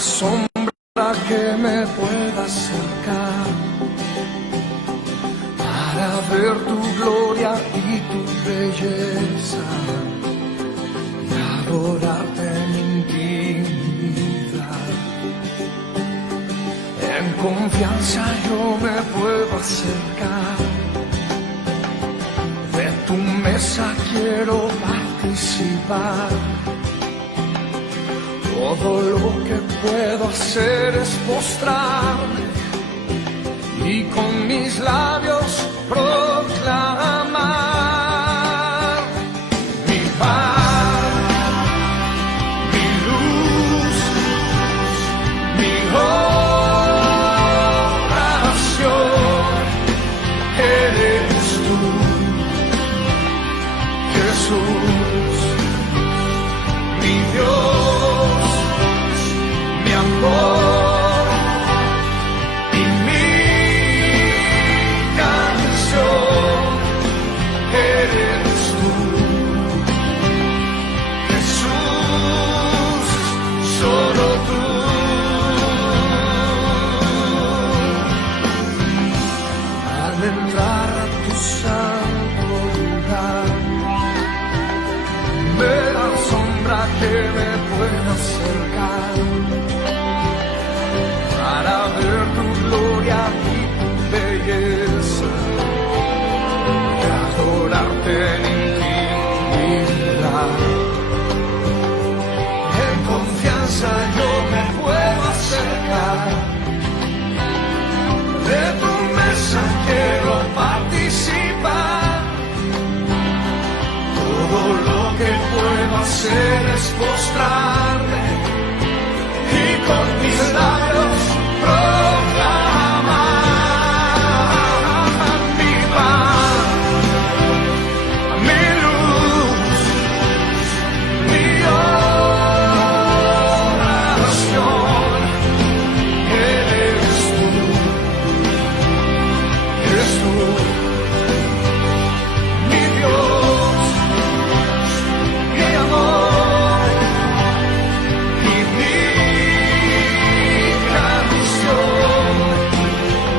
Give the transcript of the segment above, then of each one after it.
sombra que me pueda acercar para ver tu gloria y tu belleza y adorarte en intimidad. En confianza yo me puedo acercar, de tu mesa quiero participar. Todo lo que puedo hacer es postrarme y con mis labios proclamar mi paz, mi luz, mi oración. Eres tú, Jesús, mi Dios, mi amor y mi canción. Eres tú, Jesús, solo tú. Al entrar a tu santo lugar, me da sombra que me pueda acercar para ver tu gloria y tu belleza y adorarte en intimidad. En confianza yo me puedo acercar, de tu mesa quiero participar. Todo lo que puedo hacer es postrarme y con mis labios proclamar mi paz, mi luz, mi oración. Eres tú, Jesús, mi Dios, mi amor y mi canción.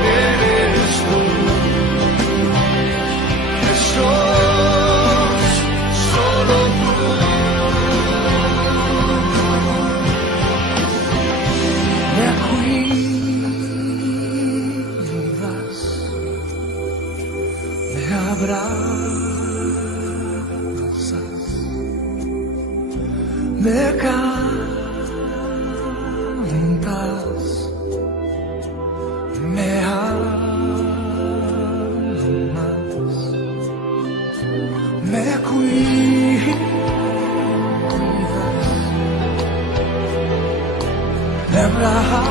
Eres tú, Jesús, solo tú. Me cuidas, me abrazas, me cantas, me amas, me cuidas, me abrazas,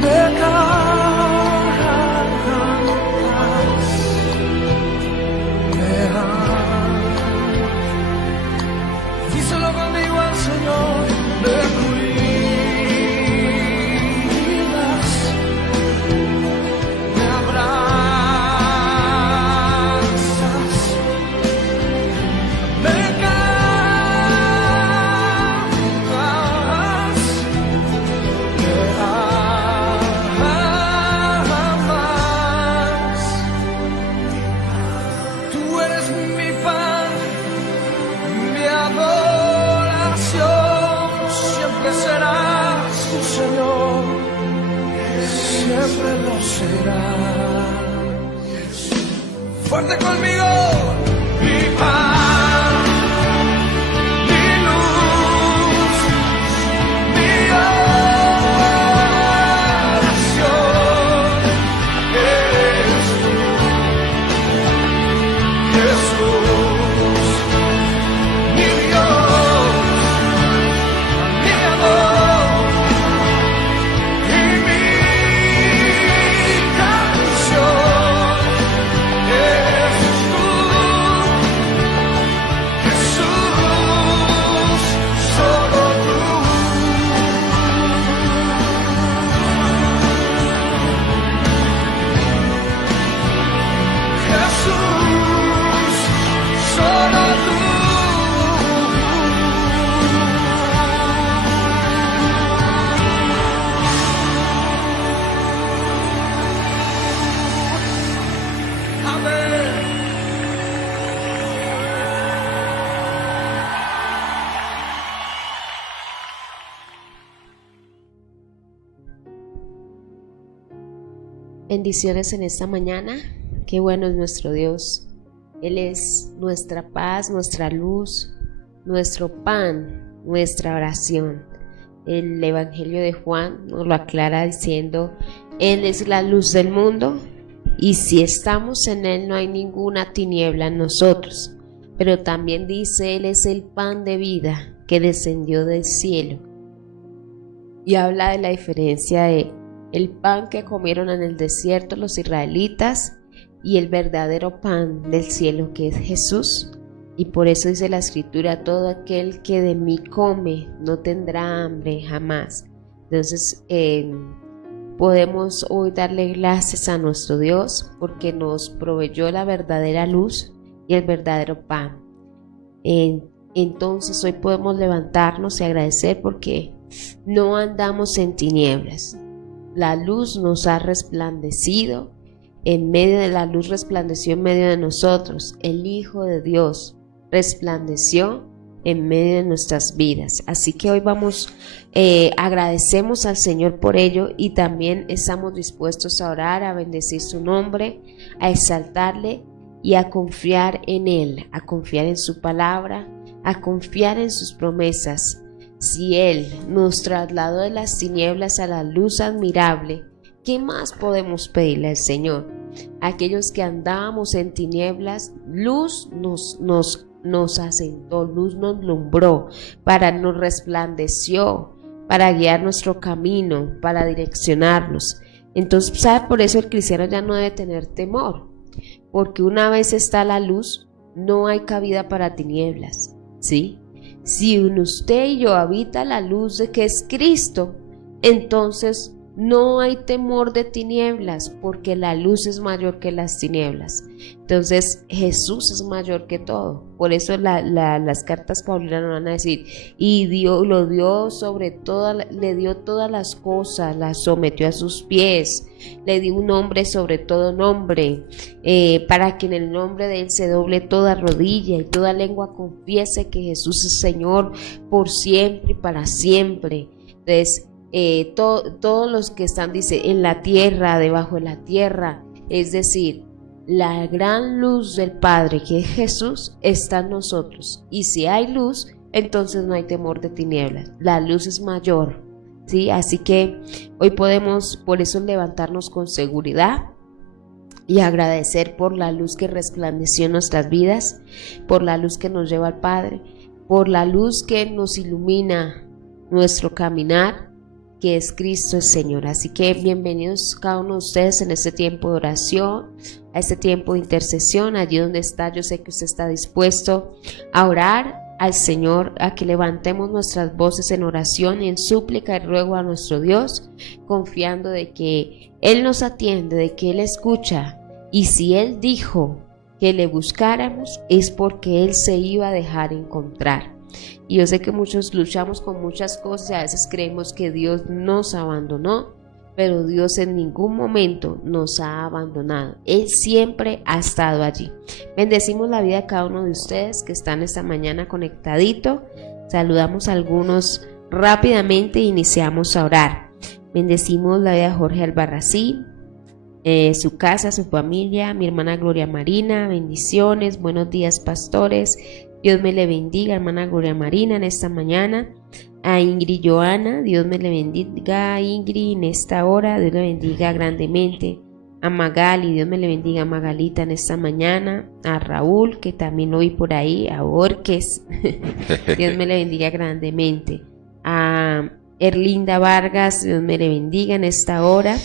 me cantas, me amas. Díselo conmigo al Señor. Me cuidas, me abrazas, me cantas, me amas. Tú eres mi pan, mi adoración. Siempre serás tu Señor, siempre lo serás. Fuerte conmigo, mi pan, mi luz, mi oración. Eres tú, Jesús, mi Dios, mi amor y mi canción. Eres tú, Bendiciones en esta mañana. Qué bueno es nuestro Dios. Él es nuestra paz, nuestra luz, nuestro pan, nuestra oración. El Evangelio de Juan nos lo aclara diciendo: Él es la luz del mundo, y si estamos en Él no hay ninguna tiniebla en nosotros. Pero también dice: Él es el pan de vida que descendió del cielo. Y habla de la diferencia de el pan que comieron en el desierto los israelitas y el verdadero pan del cielo, que es Jesús. Y por eso dice la Escritura: todo aquel que de mí come no tendrá hambre jamás. Entonces podemos hoy darle gracias a nuestro Dios porque nos proveyó la verdadera luz y el verdadero pan. Entonces hoy podemos levantarnos y agradecer porque no andamos en tinieblas. La luz nos ha resplandecido, en medio de la luz resplandeció en medio de nosotros. El Hijo de Dios resplandeció en medio de nuestras vidas. Así que hoy agradecemos al Señor por ello, y también estamos dispuestos a orar, a bendecir su nombre, a exaltarle y a confiar en Él, a confiar en su palabra, a confiar en sus promesas. Si Él nos trasladó de las tinieblas a la luz admirable, ¿qué más podemos pedirle al Señor? Aquellos que andábamos en tinieblas, luz nos asentó, luz nos lumbró, nos resplandeció, para guiar nuestro camino, para direccionarnos. Entonces, ¿sabe? Por eso el cristiano ya no debe tener temor, porque una vez está la luz, no hay cabida para tinieblas, ¿sí? Si usted y yo habita la luz de que es Cristo, entonces no hay temor de tinieblas, porque la luz es mayor que las tinieblas. Entonces Jesús es mayor que todo. Por eso las cartas paulinas nos van a decir: y Dios lo dio sobre todo, le dio todas las cosas, las sometió a sus pies, le dio un nombre sobre todo nombre, para que en el nombre de Él se doble toda rodilla y toda lengua confiese que Jesús es Señor, por siempre y para siempre. Entonces todos los que están, dice, en la tierra, debajo de la tierra, es decir, la gran luz del Padre, que es Jesús, está en nosotros. Y si hay luz, entonces no hay temor de tinieblas. La luz es mayor, ¿sí? Así que hoy podemos por eso levantarnos con seguridad y agradecer por la luz que resplandeció en nuestras vidas, por la luz que nos lleva al Padre, por la luz que nos ilumina nuestro caminar, que es Cristo el Señor. Así que bienvenidos cada uno de ustedes en este tiempo de oración, a este tiempo de intercesión. Allí donde está, yo sé que usted está dispuesto a orar al Señor, a que levantemos nuestras voces en oración y en súplica y ruego a nuestro Dios, confiando de que Él nos atiende, de que Él escucha, y si Él dijo que le buscáramos, es porque Él se iba a dejar encontrar. Y yo sé que muchos luchamos con muchas cosas y a veces creemos que Dios nos abandonó, pero Dios en ningún momento nos ha abandonado. Él siempre ha estado allí. Bendecimos la vida de cada uno de ustedes que están esta mañana conectadito. Saludamos a algunos rápidamente e iniciamos a orar. Bendecimos la vida de Jorge Albarracín, su casa, su familia, mi hermana Gloria Marina. Bendiciones, buenos días, pastores. Dios me le bendiga, hermana Gloria Marina, en esta mañana. A Ingrid Joana, Dios me le bendiga, Ingrid, en esta hora. Dios le bendiga grandemente. A Magali, Dios me le bendiga, a Magalita, en esta mañana. A Raúl, que también lo vi por ahí. A Borges, Dios me le bendiga grandemente. A Erlinda Vargas, Dios me le bendiga en esta hora.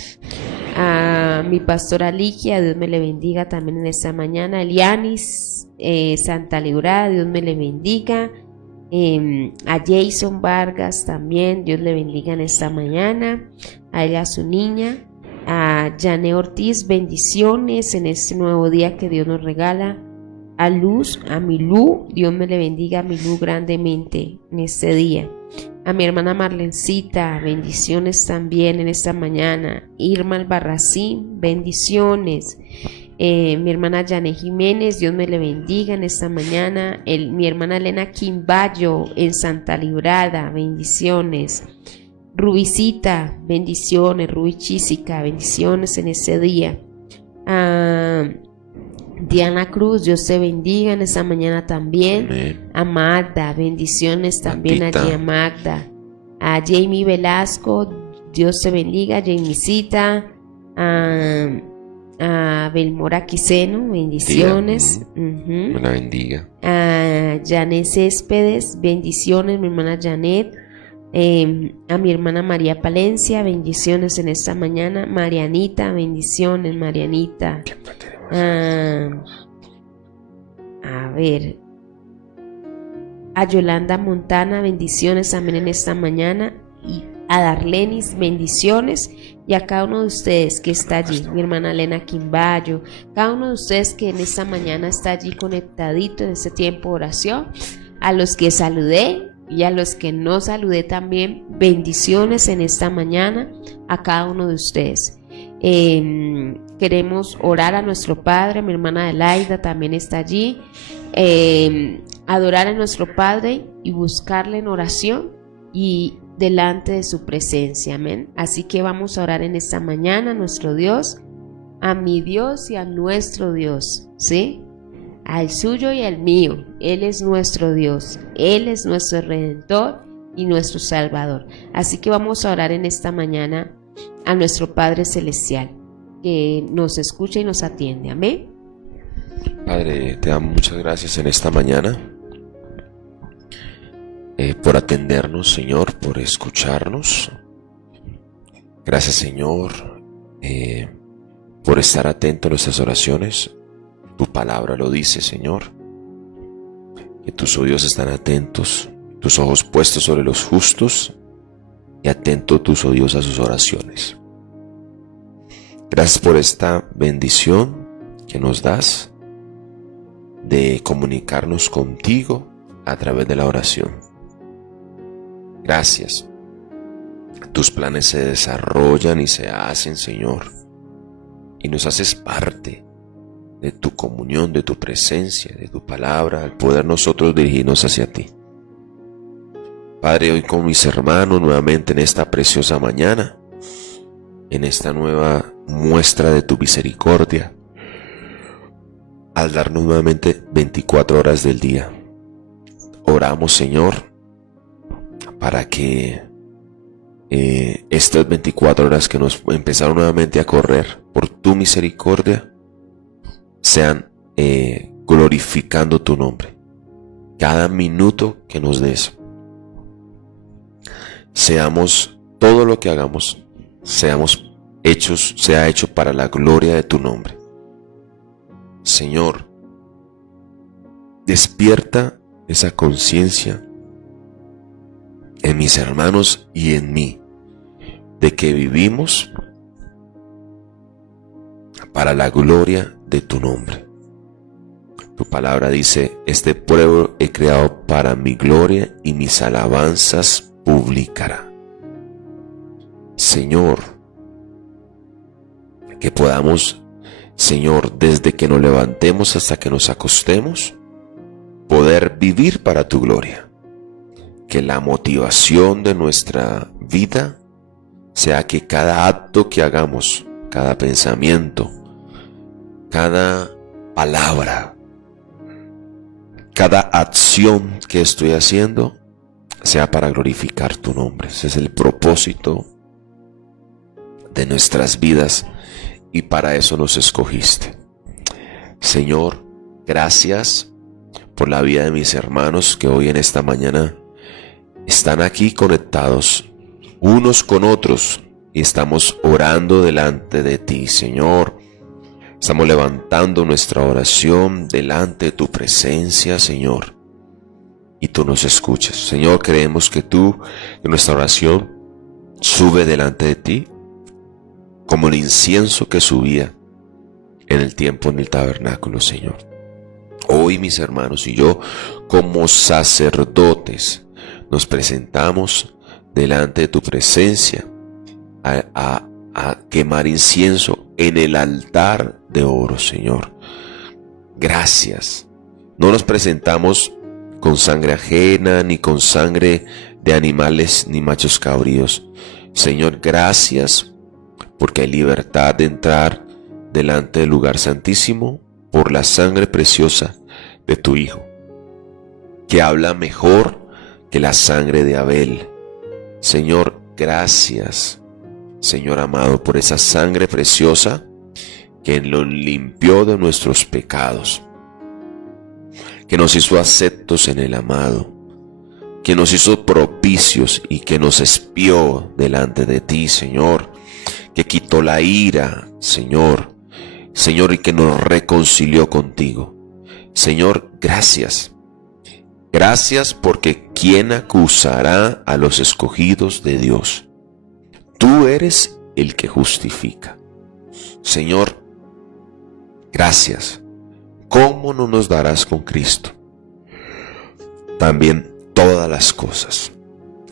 A mi pastora Ligia, Dios me le bendiga también en esta mañana. Elianis Santa Librada, Dios me le bendiga. A Jason Vargas también, Dios le bendiga en esta mañana. A ella, su niña. A Jane Ortiz, bendiciones en este nuevo día que Dios nos regala. A Luz, a Milú, Dios me le bendiga a Milú grandemente en este día. A mi hermana Marlencita, bendiciones también en esta mañana. Irma Albarracín, bendiciones. Mi hermana Yane Jiménez, Dios me le bendiga en esta mañana. Mi hermana Elena Quimbayo en Santa Librada, bendiciones. Rubicita, bendiciones. Rubichísica, bendiciones en ese día. Diana Cruz, Dios te bendiga en esta mañana también. Amén. A Magda, bendiciones también Magdita. allí a Magda. A Jamie Velasco, Dios te bendiga. Jamiecita, a Belmora Quiseno, bendiciones. Me la bendiga. A Janet Céspedes, bendiciones, mi hermana Janet. A mi hermana María Palencia, bendiciones en esta mañana. Marianita, bendiciones, Marianita. A ver, a Yolanda Montana, bendiciones también en esta mañana. Y a Darlenis, bendiciones. Y a cada uno de ustedes que está allí, mi hermana Elena Quimbayo, cada uno de ustedes que en esta mañana está allí conectadito en este tiempo de oración, a los que saludé y a los que no saludé también, bendiciones en esta mañana a cada uno de ustedes. Queremos orar a nuestro Padre, mi hermana Adelaida también está allí, adorar a nuestro Padre y buscarle en oración y delante de su presencia, amén. Así que vamos a orar en esta mañana a nuestro Dios, a mi Dios y a nuestro Dios, ¿sí? Al suyo y al mío. Él es nuestro Dios, Él es nuestro Redentor y nuestro Salvador. Así que vamos a orar en esta mañana a nuestro Padre Celestial, que nos escucha y nos atiende, amén. Padre, te damos muchas gracias en esta mañana por atendernos, Señor, por escucharnos. Gracias, Señor, por estar atento a nuestras oraciones. Tu palabra lo dice, Señor, que tus oídos están atentos, tus ojos puestos sobre los justos y atentos tus oídos a sus oraciones. Gracias por esta bendición que nos das de comunicarnos contigo a través de la oración. Gracias. Tus planes se desarrollan y se hacen, Señor, y nos haces parte de tu comunión, de tu presencia, de tu palabra, al poder nosotros dirigirnos hacia ti. Padre, hoy con mis hermanos nuevamente en esta preciosa mañana, en esta nueva muestra de tu misericordia, al darnos nuevamente 24 horas del día, oramos, Señor, para que estas 24 horas que nos empezaron nuevamente a correr por tu misericordia sean glorificando tu nombre. Cada minuto que nos des, seamos, todo lo que hagamos, sea hecho para la gloria de tu nombre. Señor, despierta esa conciencia en mis hermanos y en mí, de que vivimos para la gloria de tu nombre. Tu palabra dice: este pueblo he creado para mi gloria y mis alabanzas publicará. Señor, que podamos, Señor, desde que nos levantemos hasta que nos acostemos, poder vivir para tu gloria. Que la motivación de nuestra vida sea que cada acto que hagamos, cada pensamiento, cada palabra, cada acción que estoy haciendo sea para glorificar tu nombre. Ese es el propósito de nuestras vidas y para eso nos escogiste. Señor, gracias por la vida de mis hermanos que hoy en esta mañana están aquí conectados unos con otros y estamos orando delante de ti, Señor. Estamos levantando nuestra oración delante de tu presencia, Señor, y tú nos escuchas. Señor, creemos que nuestra oración sube delante de ti como el incienso que subía en el tiempo en el tabernáculo, Señor. Hoy mis hermanos y yo, como sacerdotes, nos presentamos delante de tu presencia a quemar incienso en el altar de oro, Señor. Gracias. No nos presentamos con sangre ajena ni con sangre de animales ni machos cabríos. Señor, gracias porque hay libertad de entrar delante del lugar santísimo por la sangre preciosa de tu Hijo, que habla mejor que la sangre de Abel. Señor, gracias, Señor amado, por esa sangre preciosa que nos limpió de nuestros pecados, que nos hizo aceptos en el amado, que nos hizo propicios y que nos expió delante de ti, Señor, que quitó la ira, Señor, y que nos reconcilió contigo. Señor, gracias. Gracias porque ¿quién acusará a los escogidos de Dios? Tú eres el que justifica. Señor, gracias. ¿Cómo no nos darás con Cristo también todas las cosas?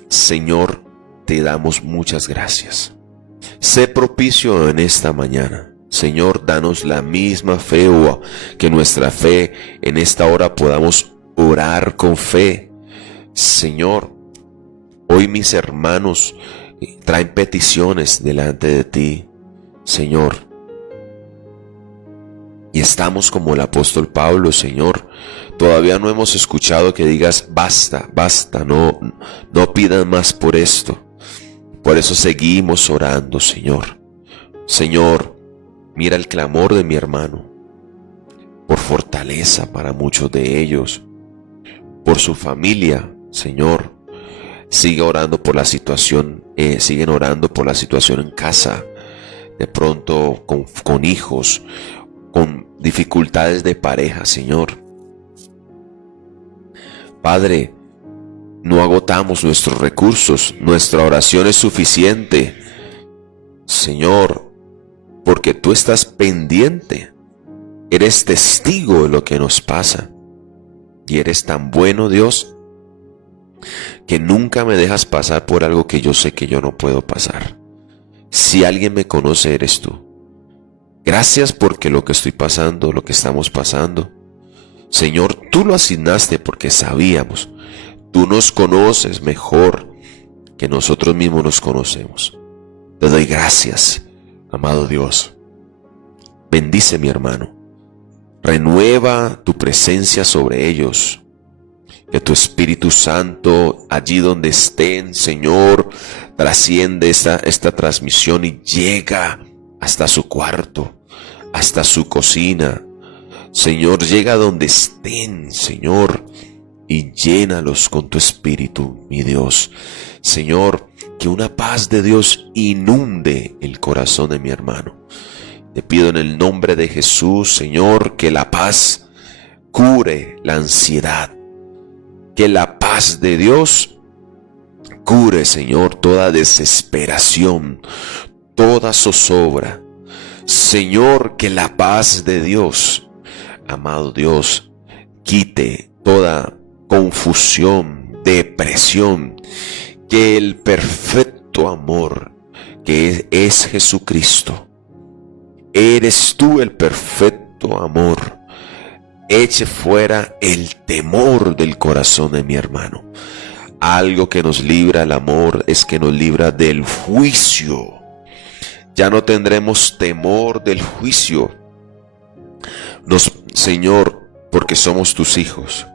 Señor, te damos muchas gracias. Sé propicio en esta mañana. Señor, danos la misma fe, o que nuestra fe en esta hora podamos orar con fe. Señor, hoy mis hermanos traen peticiones delante de ti, Señor. Y estamos como el apóstol Pablo, Señor. Todavía no hemos escuchado que digas, basta, basta, no pidan más por esto. Por eso seguimos orando, Señor. Señor, mira el clamor de mi hermano, por fortaleza para muchos de ellos, por su familia, Señor. Sigue orando por la situación, siguen orando por la situación en casa, de pronto con hijos, con dificultades de pareja, Señor. Padre, no agotamos nuestros recursos, nuestra oración es suficiente, Señor, porque tú estás pendiente, eres testigo de lo que nos pasa, y eres tan bueno, Dios, que nunca me dejas pasar por algo que yo sé que yo no puedo pasar. Si alguien me conoce, eres tú. Gracias porque lo que estoy pasando, lo que estamos pasando, Señor, tú lo asignaste porque sabíamos. Tú nos conoces mejor que nosotros mismos nos conocemos. Te doy gracias, amado Dios. Bendice mi hermano. Renueva tu presencia sobre ellos. Que tu Espíritu Santo, allí donde estén, Señor, trasciende esta transmisión y llega hasta su cuarto, hasta su cocina. Señor, llega donde estén, Señor, y llénalos con tu Espíritu, mi Dios. Señor, que una paz de Dios inunde el corazón de mi hermano. Te pido en el nombre de Jesús, Señor, que la paz cure la ansiedad. Que la paz de Dios cure, Señor, toda desesperación, toda zozobra. Señor, que la paz de Dios, amado Dios, quite toda confusión, depresión. Que el perfecto amor que es Jesucristo, eres tú el perfecto amor, eche fuera el temor del corazón de mi hermano. Algo que nos libra el amor es que nos libra del juicio. Ya no tendremos temor del juicio, Señor, porque somos tus hijos.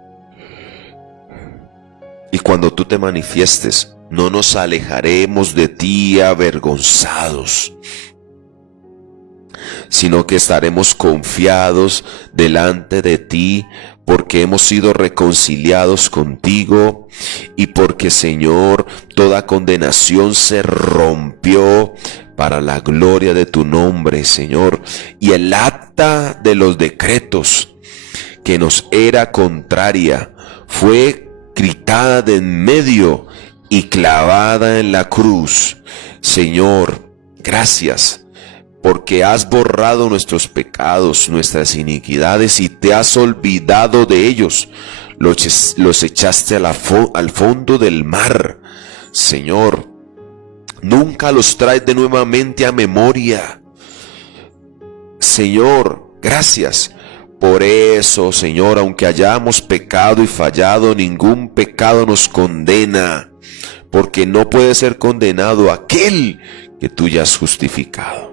Y cuando tú te manifiestes, no nos alejaremos de ti avergonzados, sino que estaremos confiados delante de ti, porque hemos sido reconciliados contigo y porque, Señor, toda condenación se rompió para la gloria de tu nombre, Señor. Y el acta de los decretos que nos era contraria fue quitada de en medio y clavada en la cruz. Señor, gracias, porque has borrado nuestros pecados, nuestras iniquidades, y te has olvidado de ellos. Los echaste al fondo del mar. Señor, nunca los traes de nuevamente a memoria. Señor, gracias, Por eso, Señor, aunque hayamos pecado y fallado, ningún pecado nos condena, porque no puede ser condenado aquel que tú ya has justificado.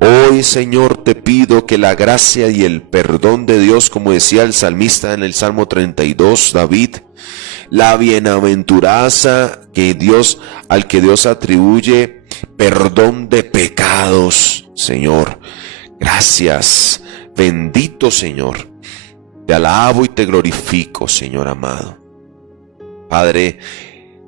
Hoy, Señor, te pido que la gracia y el perdón de Dios, como decía el salmista en el Salmo 32, David, la bienaventuranza que Dios, al que Dios atribuye perdón de pecados, Señor. Gracias, bendito Señor. Te alabo y te glorifico, Señor amado. Padre,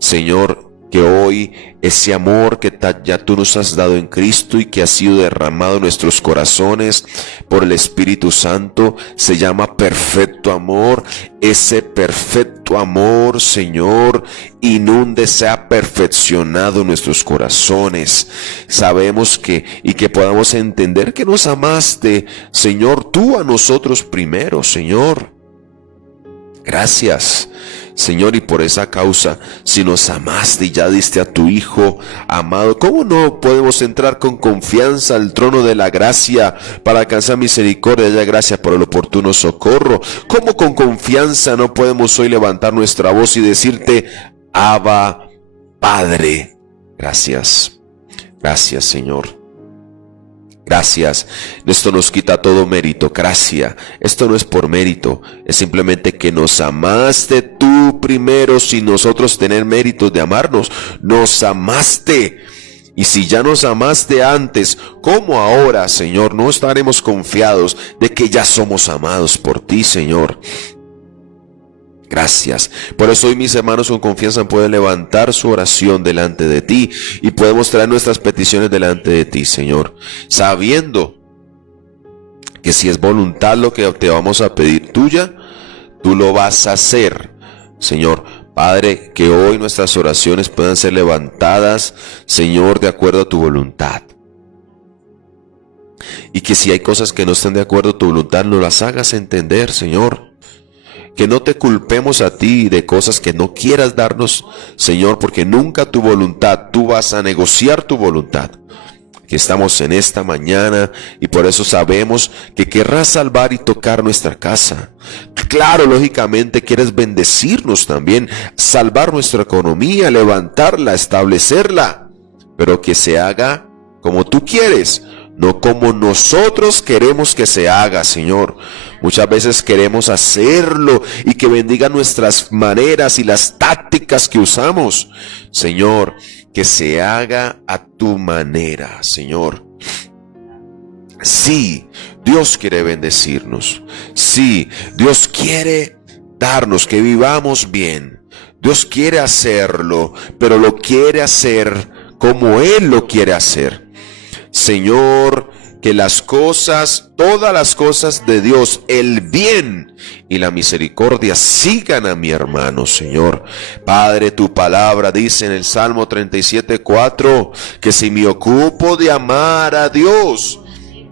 Señor, que hoy ese amor que ya tú nos has dado en Cristo y que ha sido derramado en nuestros corazones por el Espíritu Santo se llama perfecto amor. Ese perfecto amor, Señor, inunde, sea perfeccionado en nuestros corazones. Sabemos que podamos entender que nos amaste, Señor, tú a nosotros primero, Señor. Gracias, Señor, y por esa causa, si nos amaste y ya diste a tu Hijo amado, ¿cómo no podemos entrar con confianza al trono de la gracia para alcanzar misericordia y gracia por el oportuno socorro? ¿Cómo con confianza no podemos hoy levantar nuestra voz y decirte, Abba, Padre? Gracias, gracias, Señor. Gracias. Esto nos quita todo mérito. Gracia. Esto no es por mérito. Es simplemente que nos amaste tú primero sin nosotros tener méritos de amarnos. Nos amaste. Y si ya nos amaste antes, ¿cómo ahora, Señor, no estaremos confiados de que ya somos amados por ti, Señor? Gracias. Por eso hoy mis hermanos con confianza pueden levantar su oración delante de ti y podemos traer nuestras peticiones delante de ti, Señor, sabiendo que si es voluntad lo que te vamos a pedir tuya, tú lo vas a hacer, Señor. Padre, que hoy nuestras oraciones puedan ser levantadas, Señor, de acuerdo a tu voluntad. Y que si hay cosas que no estén de acuerdo a tu voluntad, nos las hagas entender, Señor. Que no te culpemos a ti de cosas que no quieras darnos, Señor, porque nunca tu voluntad, tú vas a negociar tu voluntad. Que estamos en esta mañana y por eso sabemos que querrás salvar y tocar nuestra casa. Claro, lógicamente quieres bendecirnos también, salvar nuestra economía, levantarla, establecerla, pero que se haga como tú quieres, no como nosotros queremos que se haga, Señor. Muchas veces queremos hacerlo y que bendiga nuestras maneras y las tácticas que usamos. Señor, que se haga a tu manera, Señor. Sí, Dios quiere bendecirnos. Sí, Dios quiere darnos que vivamos bien. Dios quiere hacerlo, pero lo quiere hacer como Él lo quiere hacer. Señor, que las cosas, todas las cosas de Dios, el bien y la misericordia sigan a mi hermano, Señor. Padre, tu palabra dice en el Salmo 37:4 que si me ocupo de amar a Dios,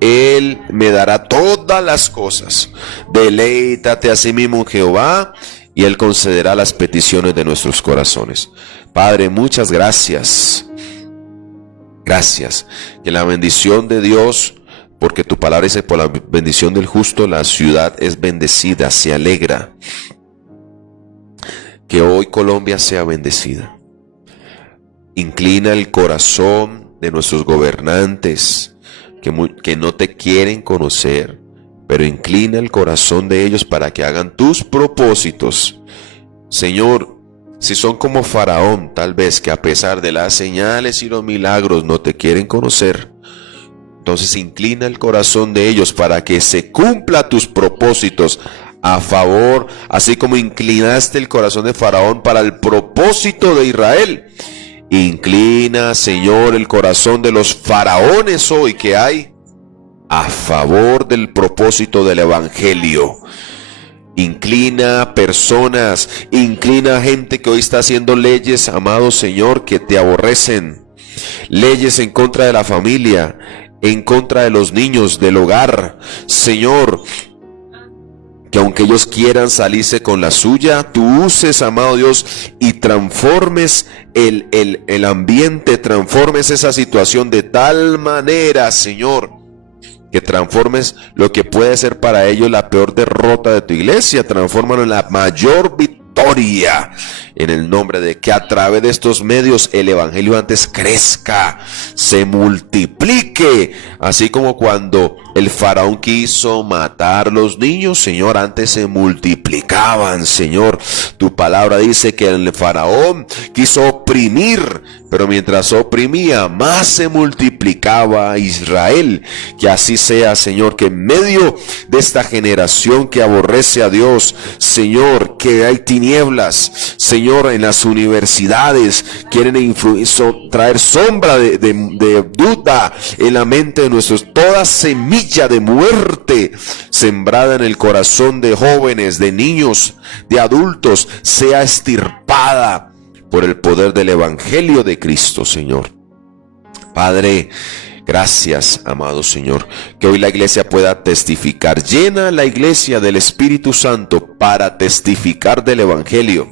Él me dará todas las cosas. Deleítate a sí mismo en Jehová y Él concederá las peticiones de nuestros corazones. Padre, muchas gracias. Gracias. Que la bendición de Dios, porque tu palabra dice, por la bendición del justo la ciudad es bendecida, se alegra. Que hoy Colombia sea bendecida. Inclina el corazón de nuestros gobernantes que no te quieren conocer, pero inclina el corazón de ellos para que hagan tus propósitos. Señor, si son como Faraón, tal vez que a pesar de las señales y los milagros no te quieren conocer, entonces inclina el corazón de ellos para que se cumpla tus propósitos a favor, así como inclinaste el corazón de Faraón para el propósito de Israel. Inclina, Señor, el corazón de los faraones hoy que hay a favor del propósito del Evangelio. Inclina personas, inclina gente que hoy está haciendo leyes, amado Señor, que te aborrecen. Leyes en contra de la familia, en contra de los niños, del hogar. Señor, que aunque ellos quieran salirse con la suya, tú uses, amado Dios, y transformes el ambiente, transformes esa situación de tal manera, Señor, que transformes lo que puede ser para ellos la peor derrota de tu iglesia, transfórmalo en la mayor victoria, en el nombre de que a través de estos medios el evangelio antes crezca, se multiplique, así como cuando el faraón quiso matar los niños, Señor, antes se multiplicaban, Señor. Tu palabra dice que el faraón quiso oprimir, pero mientras oprimía, más se multiplicaba Israel. Que así sea, Señor, que en medio de esta generación que aborrece a Dios, Señor, que hay tinieblas, Señor, en las universidades quieren traer sombra de duda en la mente de nuestros, toda semilla de muerte sembrada en el corazón de jóvenes, de niños, de adultos, sea extirpada por el poder del evangelio de Cristo, Señor. Padre, gracias, amado Señor, que hoy la iglesia pueda testificar. Llena la iglesia del Espíritu Santo para testificar del evangelio,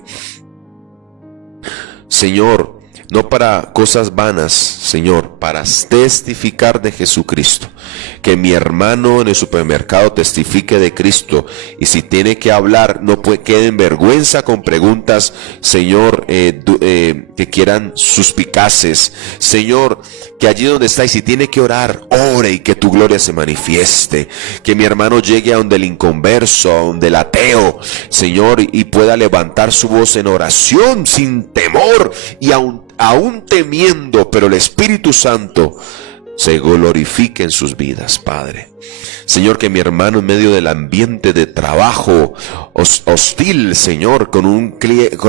Señor, no para cosas vanas, Señor, para testificar de Jesucristo. Que mi hermano en el supermercado testifique de Cristo, y si tiene que hablar, no quede en vergüenza con preguntas, Señor, que quieran suspicaces. Señor, que allí donde está, y si tiene que orar, ore y que tu gloria se manifieste. Que mi hermano llegue a donde el inconverso, a donde el ateo, Señor, y pueda levantar su voz en oración sin temor y aún temiendo, pero el Espíritu Santo se glorifique en sus vidas, Padre. Señor, que mi hermano en medio del ambiente de trabajo hostil, Señor,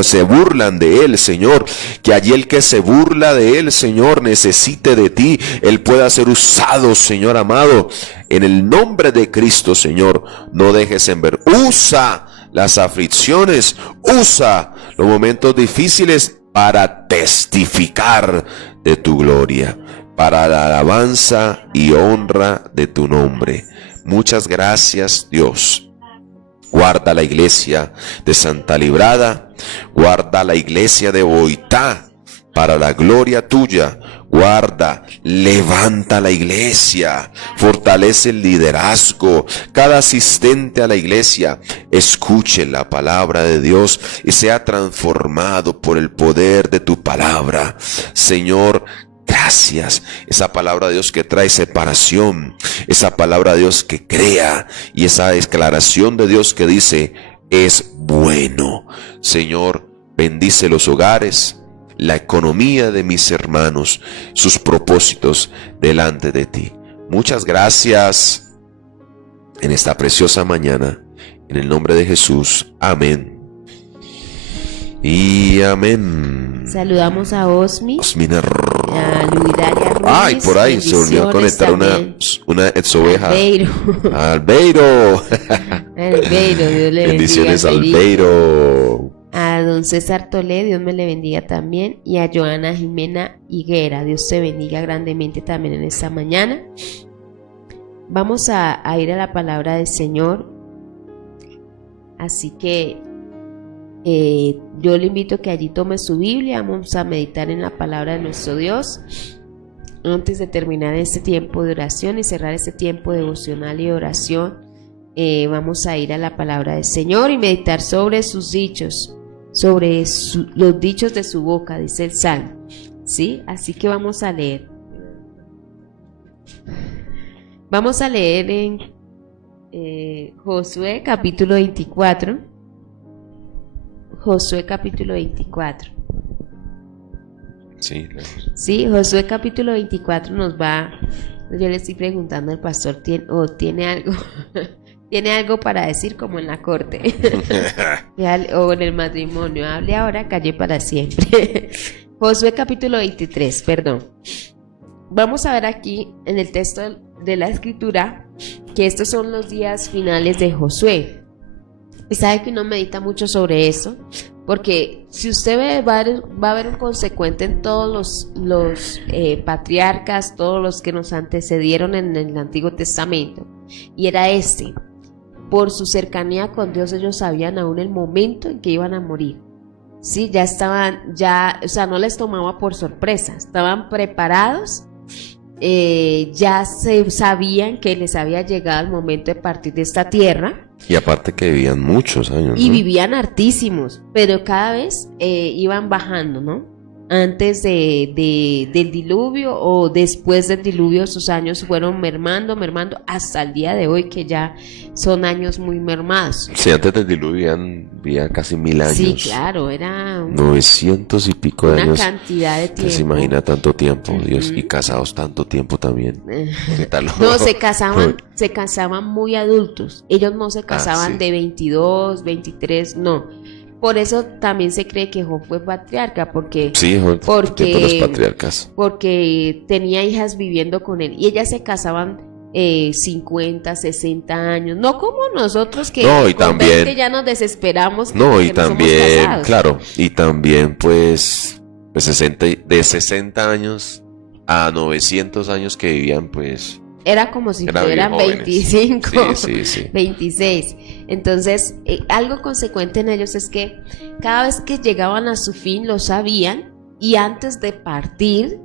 se burlan de él, Señor, que allí el que se burla de él, Señor, necesite de ti, él pueda ser usado, Señor amado, en el nombre de Cristo, Señor. No dejes en ver, usa las aflicciones, usa los momentos difíciles para testificar de tu gloria, para la alabanza y honra de tu nombre. Muchas gracias, Dios. Guarda la iglesia de Santa Librada, guarda la iglesia de Boitá, para la gloria tuya. Guarda, levanta la iglesia, fortalece el liderazgo. Cada asistente a la iglesia escuche la palabra de Dios y sea transformado por el poder de tu palabra. Señor, gracias. Esa palabra de Dios que trae separación, esa palabra de Dios que crea, y esa declaración de Dios que dice es bueno. Señor, bendice los hogares, la economía de mis hermanos, sus propósitos delante de ti. Muchas gracias en esta preciosa mañana, en el nombre de Jesús. Amén y amén. Saludamos a Osmi, Osmina, a Luidalia Ruiz. ay, por ahí se volvió a conectar una exoveja. Albeiro. Albeiro, Dios le bendiciones, bendiga. Albeiro. A don César Tolé, Dios me le bendiga también. Y a Joana Jimena Higuera, Dios te bendiga grandemente también en esta mañana. Vamos a ir a la palabra del Señor. Así que yo le invito a que allí tome su Biblia. Vamos a meditar en la palabra de nuestro Dios antes de terminar este tiempo de oración y cerrar este tiempo devocional y de oración. Vamos a ir a la palabra del Señor y meditar sobre sus dichos, sobre los dichos de su boca, dice el Salmo, ¿sí? Así que vamos a leer. Vamos a leer en Josué capítulo 24. Josué capítulo 24. Sí, Josué capítulo 24 nos va. Yo le estoy preguntando al pastor, ¿tiene algo? ¿Tiene algo para decir como en la corte? O en el matrimonio. Hable ahora, calle para siempre. Josué capítulo 23, perdón. Vamos a ver aquí en el texto de la escritura que estos son los días finales de Josué. Y sabe que uno medita mucho sobre eso, porque si usted ve, va a haber un consecuente en todos los patriarcas, todos los que nos antecedieron en el Antiguo Testamento, y era por su cercanía con Dios, ellos sabían aún el momento en que iban a morir. Sí, ya estaban, o sea, no les tomaba por sorpresa, estaban preparados ya se sabían que les había llegado el momento de partir de esta tierra. Y aparte que vivían muchos años, Y ¿no? vivían hartísimos, pero cada vez iban bajando, ¿no? Antes del diluvio o después del diluvio, sus años fueron mermando hasta el día de hoy, que ya son años muy mermados. Sí, antes del diluvio vivían casi 1000 años. Sí, claro, era 900 y pico de una años. cantidad de ¿Usted tiempo. se imagina tanto tiempo, Dios? Ujú. Y casados tanto tiempo también. ¿Qué tal? No, se casaban muy adultos. Ellos no se casaban sí. de 22, 23, no. Por eso también se cree que Job fue patriarca, porque, Sí, hijo, el porque, tiempo de los patriarcas. porque tenía hijas viviendo con él y ellas se casaban 50, 60 años, no como nosotros que No, y con también- 20 ya nos desesperamos. No, y porque somos también, casados. claro, y también pues de 60 años a 900 años que vivían, pues Era como si eran bien fueran jóvenes. 25. Sí. 26. Entonces, algo consecuente en ellos es que cada vez que llegaban a su fin lo sabían y antes de partir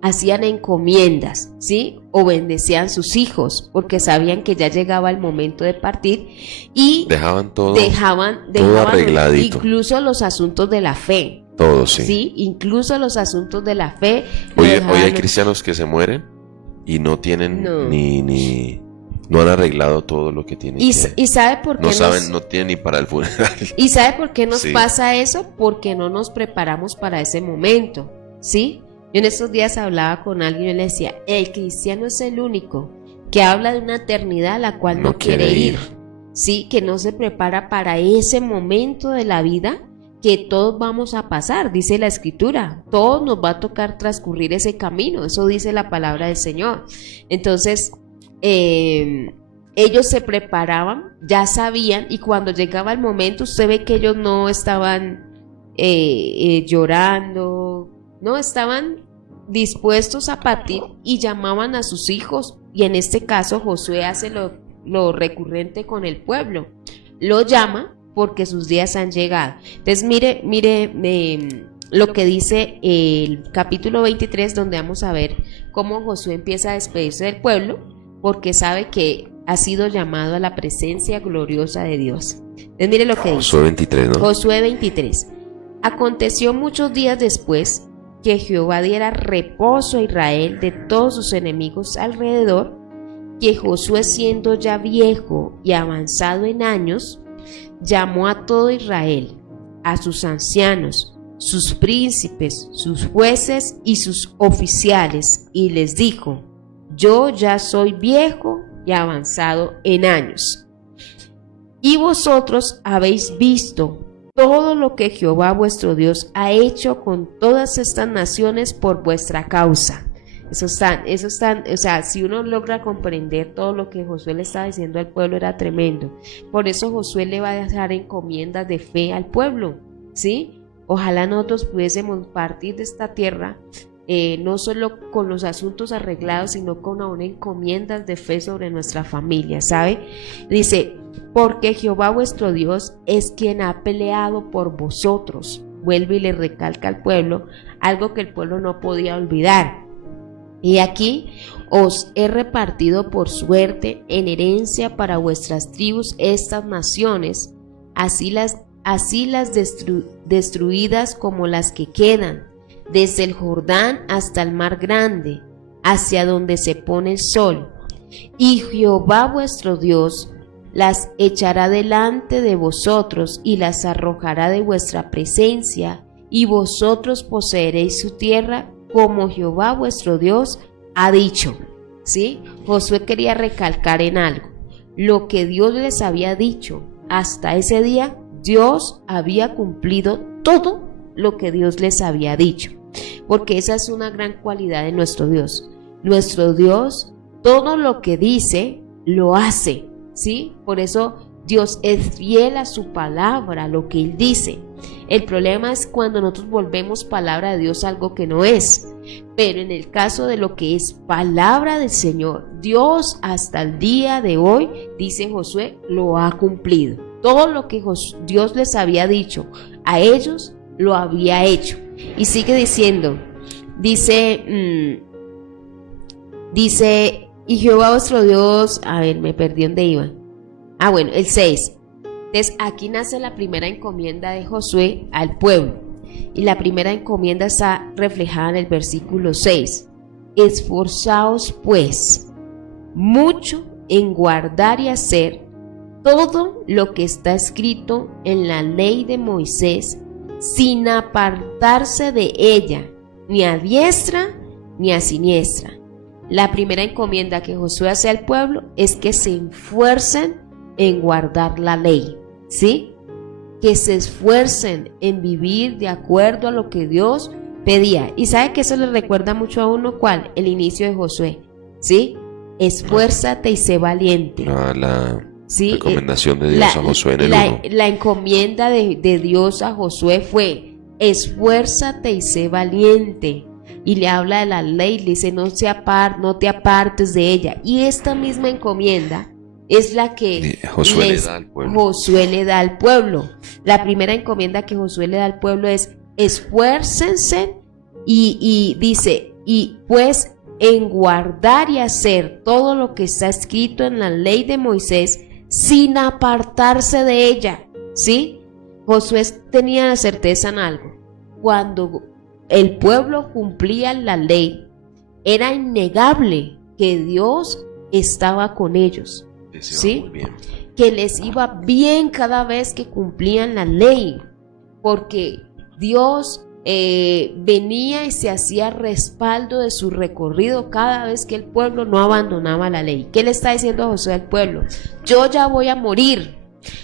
hacían encomiendas, ¿sí? O bendecían sus hijos porque sabían que ya llegaba el momento de partir y Dejaban todo, dejaban arregladito. incluso los asuntos de la fe, todo, sí. ¿sí? Incluso los asuntos de la fe. lo Hoy dejaban hay cristianos que se mueren y no tienen No. no han arreglado todo lo que tienen y que. sabe por qué No nos- saben, no tienen ni para el funeral. ¿Y sabe por qué nos Sí. pasa eso? Porque no nos preparamos para ese momento, ¿sí? Yo en estos días hablaba con alguien y yo le decía, el cristiano es el único que habla de una eternidad a la cual no quiere ir, ¿sí? Que no se prepara para ese momento de la vida que todos vamos a pasar, dice la Escritura. Todos nos va a tocar transcurrir ese camino, eso dice la palabra del Señor. Entonces, ellos se preparaban, ya sabían, y cuando llegaba el momento, usted ve que ellos no estaban llorando, no, estaban dispuestos a partir y llamaban a sus hijos. Y en este caso Josué hace lo recurrente con el pueblo, lo llama porque sus días han llegado. Entonces mire lo que dice el capítulo 23, donde vamos a ver cómo Josué empieza a despedirse del pueblo porque sabe que ha sido llamado a la presencia gloriosa de Dios. Entonces mire lo que dice Josué 23, ¿no? Josué 23. Aconteció muchos días después que Jehová diera reposo a Israel de todos sus enemigos alrededor, que Josué, siendo ya viejo y avanzado en años, llamó a todo Israel, a sus ancianos, sus príncipes, sus jueces y sus oficiales, y les dijo: yo ya soy viejo y avanzado en años, y vosotros habéis visto todo lo que Jehová vuestro Dios ha hecho con todas estas naciones por vuestra causa. Eso están, o sea, si uno logra comprender todo lo que Josué le estaba diciendo al pueblo, era tremendo. Por eso Josué le va a dejar encomiendas de fe al pueblo, ¿sí? Ojalá nosotros pudiésemos partir de esta tierra, no solo con los asuntos arreglados, sino con aún encomiendas de fe sobre nuestra familia, ¿sabe? Dice: porque Jehová vuestro Dios es quien ha peleado por vosotros. Vuelve y le recalca al pueblo algo que el pueblo no podía olvidar. Y aquí os he repartido por suerte en herencia para vuestras tribus estas naciones, así las destruidas como las que quedan, desde el Jordán hasta el mar grande, hacia donde se pone el sol. Y Jehová vuestro Dios las echará delante de vosotros y las arrojará de vuestra presencia, y vosotros poseeréis su tierra, como Jehová vuestro Dios ha dicho. ¿Sí? Josué quería recalcar en algo. Lo que Dios les había dicho hasta ese día, Dios había cumplido todo lo que Dios les había dicho. Porque esa es una gran cualidad de nuestro Dios. Nuestro Dios, todo lo que dice, lo hace. ¿Sí? Por eso Dios es fiel a su palabra, a lo que Él dice. El problema es cuando nosotros volvemos palabra de Dios algo que no es. Pero en el caso de lo que es palabra del Señor, Dios hasta el día de hoy, dice Josué, lo ha cumplido. Todo lo que Dios les había dicho a ellos, lo había hecho. Y sigue diciendo, dice Dice, y Jehová vuestro Dios, a ver, me perdí dónde iba. Bueno, el 6. Entonces aquí nace la primera encomienda de Josué al pueblo. Y la primera encomienda está reflejada en el versículo 6. Esforzaos pues mucho en guardar y hacer todo lo que está escrito en la ley de Moisés, sin apartarse de ella, ni a diestra ni a siniestra. La primera encomienda que Josué hace al pueblo es que se esfuercen en guardar la ley, ¿sí? Que se esfuercen en vivir de acuerdo a lo que Dios pedía. Y sabe que eso le recuerda mucho a uno, ¿cuál? El inicio de Josué, ¿sí? Esfuérzate y sé valiente. La ¿sí? recomendación de Dios a Josué en el 1. La encomienda de Dios a Josué fue: esfuérzate y sé valiente. Y le habla de la ley, le dice: no te apartes de ella. Y esta misma encomienda es la que Josué le da al pueblo. La primera encomienda que Josué le da al pueblo es: esfuércense y dice, y pues en guardar y hacer todo lo que está escrito en la ley de Moisés, sin apartarse de ella, ¿sí? Josué tenía la certeza en algo: cuando el pueblo cumplía la ley, era innegable que Dios estaba con ellos, ¿sí? Que les iba bien cada vez que cumplían la ley, porque Dios venía y se hacía respaldo de su recorrido cada vez que el pueblo no abandonaba la ley. ¿Qué le está diciendo a Josué al pueblo? Yo ya voy a morir.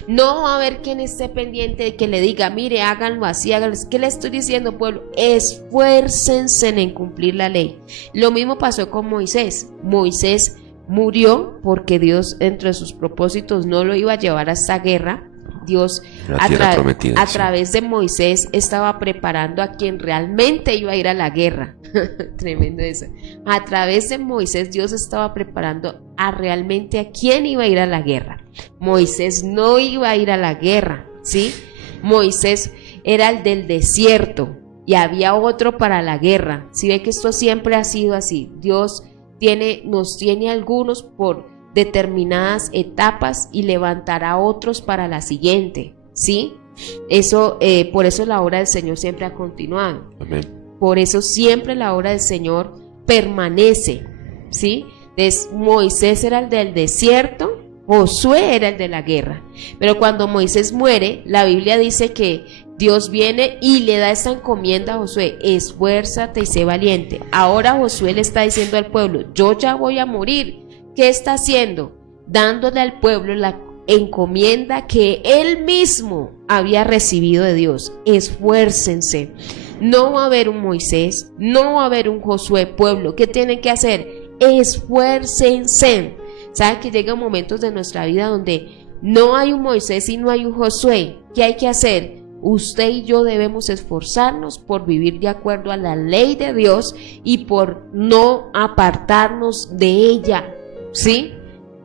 No va a haber quien esté pendiente de que le diga: mire, háganlo así, háganlo así. ¿Qué le estoy diciendo, pueblo? Esfuércense en cumplir la ley. Lo mismo pasó con Moisés. Moisés murió porque Dios, entre sus propósitos, no lo iba a llevar a esta guerra. Dios a través de Moisés estaba preparando a quien realmente iba a ir a la guerra. Tremendo eso. A través de Moisés Dios estaba preparando a realmente a quien iba a ir a la guerra. Moisés no iba a ir a la guerra, ¿sí? Moisés era el del desierto y había otro para la guerra. Si ve que esto siempre ha sido así, Dios nos tiene algunos por determinadas etapas y levantará a otros para la siguiente, ¿sí? Eso, por eso la obra del Señor siempre ha continuado. Amén. Por eso siempre la obra del Señor permanece, ¿sí? Entonces, Moisés era el del desierto, Josué era el de la guerra. Pero cuando Moisés muere, la Biblia dice que Dios viene y le da esta encomienda a Josué: esfuérzate y sé valiente. Ahora Josué le está diciendo al pueblo: yo ya voy a morir. ¿Qué está haciendo? Dándole al pueblo la encomienda que él mismo había recibido de Dios: esfuércense. No va a haber un Moisés, no va a haber un Josué. Pueblo, ¿qué tienen que hacer? Esfuércense. ¿Saben que llegan momentos de nuestra vida donde no hay un Moisés y no hay un Josué? ¿Qué hay que hacer? Usted y yo debemos esforzarnos por vivir de acuerdo a la ley de Dios y por no apartarnos de ella, ¿sí?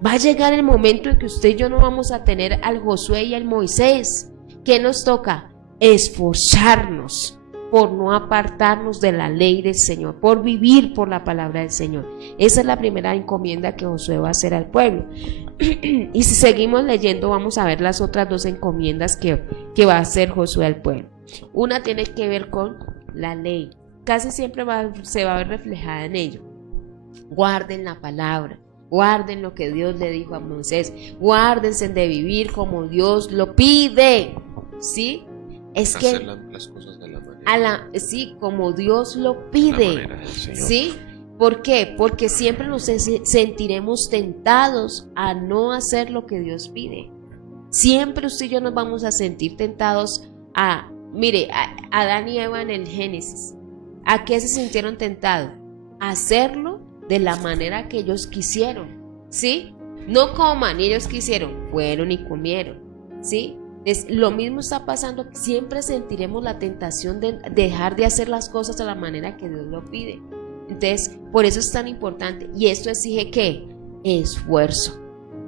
Va a llegar el momento en que usted y yo no vamos a tener al Josué y al Moisés. ¿Qué nos toca? Esforzarnos por no apartarnos de la ley del Señor, por vivir por la palabra del Señor. Esa es la primera encomienda que Josué va a hacer al pueblo. Y si seguimos leyendo, vamos a ver las otras dos encomiendas que va a hacer Josué al pueblo. Una tiene que ver con la ley. Casi siempre se va a ver reflejada en ello. Guarden la palabra. Guarden lo que Dios le dijo a Moisés. Guárdense de vivir como Dios lo pide. ¿Sí? Es hacer que las cosas de la manera. Sí, como Dios lo pide. ¿Sí? ¿Por qué? Porque siempre nos sentiremos tentados a no hacer lo que Dios pide. Siempre usted y yo nos vamos a sentir tentados a, mire, a Adán y Eva en el Génesis. ¿A qué se sintieron tentados? A hacerlo de la manera que ellos quisieron, ¿sí? No coman, y ellos quisieron, fueron y comieron, ¿sí? Lo mismo está pasando, siempre sentiremos la tentación de dejar de hacer las cosas de la manera que Dios lo pide. Entonces, por eso es tan importante, y esto exige ¿qué? Esfuerzo,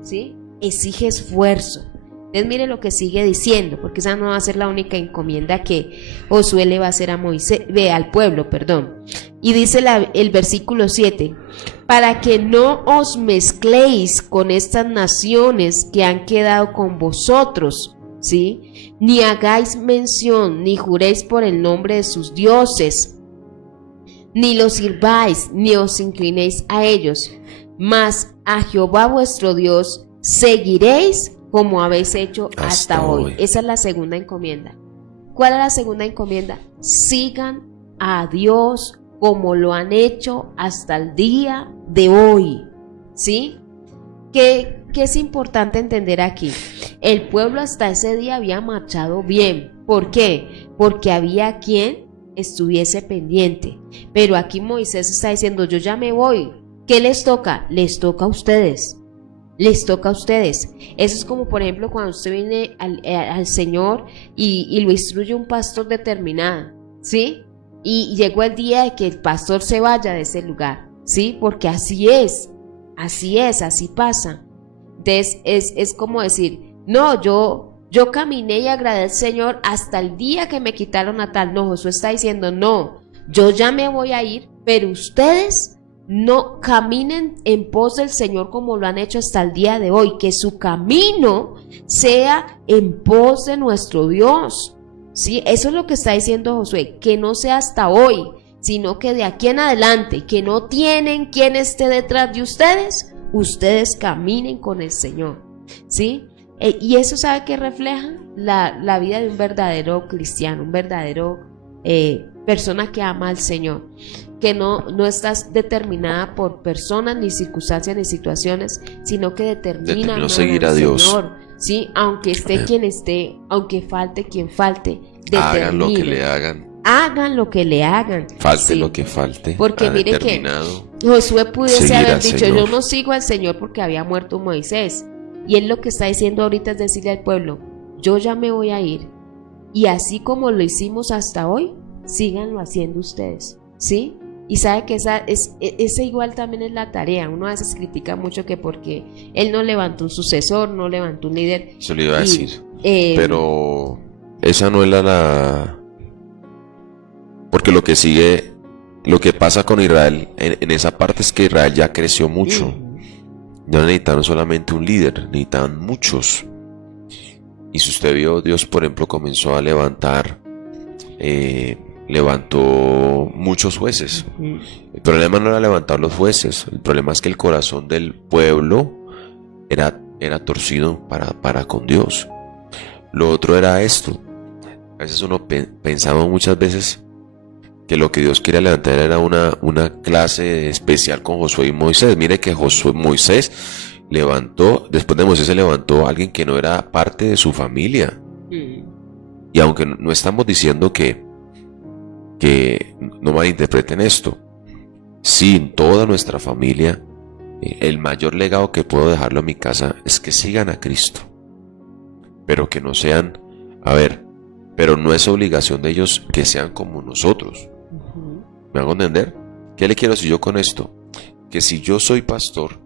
¿sí? Exige esfuerzo. Entonces mire lo que sigue diciendo, porque esa no va a ser la única encomienda que Josué le va a hacer a Moisés, al pueblo, perdón. Y dice el versículo 7, para que no os mezcléis con estas naciones que han quedado con vosotros, ¿sí? Ni hagáis mención, ni juréis por el nombre de sus dioses, ni los sirváis, ni os inclinéis a ellos, mas a Jehová vuestro Dios seguiréis como habéis hecho hasta hoy. Esa es la segunda encomienda. ¿Cuál es la segunda encomienda? Sigan a Dios como lo han hecho hasta el día de hoy, ¿sí? ¿Qué es importante entender aquí? El pueblo hasta ese día había marchado bien. ¿Por qué? Porque había quien estuviese pendiente. Pero aquí Moisés está diciendo, yo ya me voy. ¿Qué les toca? Les toca a ustedes. Les toca a ustedes. Eso es como, por ejemplo, cuando usted viene al Señor y lo instruye un pastor determinado, ¿sí? Y llegó el día de que el pastor se vaya de ese lugar, ¿sí? Porque así así pasa. Entonces es como decir, no, yo caminé y agradé al Señor hasta el día que me quitaron a tal. No, Josué está diciendo, no, yo ya me voy a ir, pero ustedes no caminen en pos del Señor como lo han hecho hasta el día de hoy, que su camino sea en pos de nuestro Dios, ¿sí? Eso es lo que está diciendo Josué, que no sea hasta hoy, sino que de aquí en adelante, que no tienen quien esté detrás de ustedes, ustedes caminen con el Señor, ¿sí? Y eso, ¿sabe qué refleja? La vida de un verdadero cristiano, un verdadero persona que ama al Señor, que no estás determinada por personas, ni circunstancias, ni situaciones, sino que determina seguir a Dios. Señor, ¿sí? Aunque esté Amén. quien esté, aunque falte quien falte, Hagan lo que le hagan. Hagan lo que le hagan. Falte Sí. lo que falte. Porque mire que Josué pudiese seguir haber al dicho, Señor. yo no sigo al Señor porque había muerto Moisés. Y él lo que está diciendo ahorita es decirle al pueblo, yo ya me voy a ir. Y así como lo hicimos hasta hoy, síganlo haciendo ustedes, ¿sí? Y sabe que esa igual también es la tarea. Uno a veces critica mucho que porque él no levantó un sucesor, no levantó un líder. Eso le iba a decir. Pero esa no es la... Porque lo que sigue, lo que pasa con Israel en esa parte es que Israel ya creció mucho. No necesitaron solamente un líder, necesitaban muchos. Y si usted vio, Dios, por ejemplo, comenzó a levantó muchos jueces. El problema no era levantar los jueces, el problema es que el corazón del pueblo era torcido para con Dios. Lo otro era esto. A veces uno pensaba muchas veces que lo que Dios quería levantar era una clase especial con Josué y Moisés. Mire que Moisés levantó, después de Moisés se levantó a alguien que no era parte de su familia. Y aunque no estamos diciendo que no malinterpreten esto, sí, en toda nuestra familia, el mayor legado que puedo dejarlo en mi casa es que sigan a Cristo, pero que no sean, pero no es obligación de ellos que sean como nosotros. ¿Me hago entender? ¿Qué le quiero decir yo con esto? Que si yo soy pastor,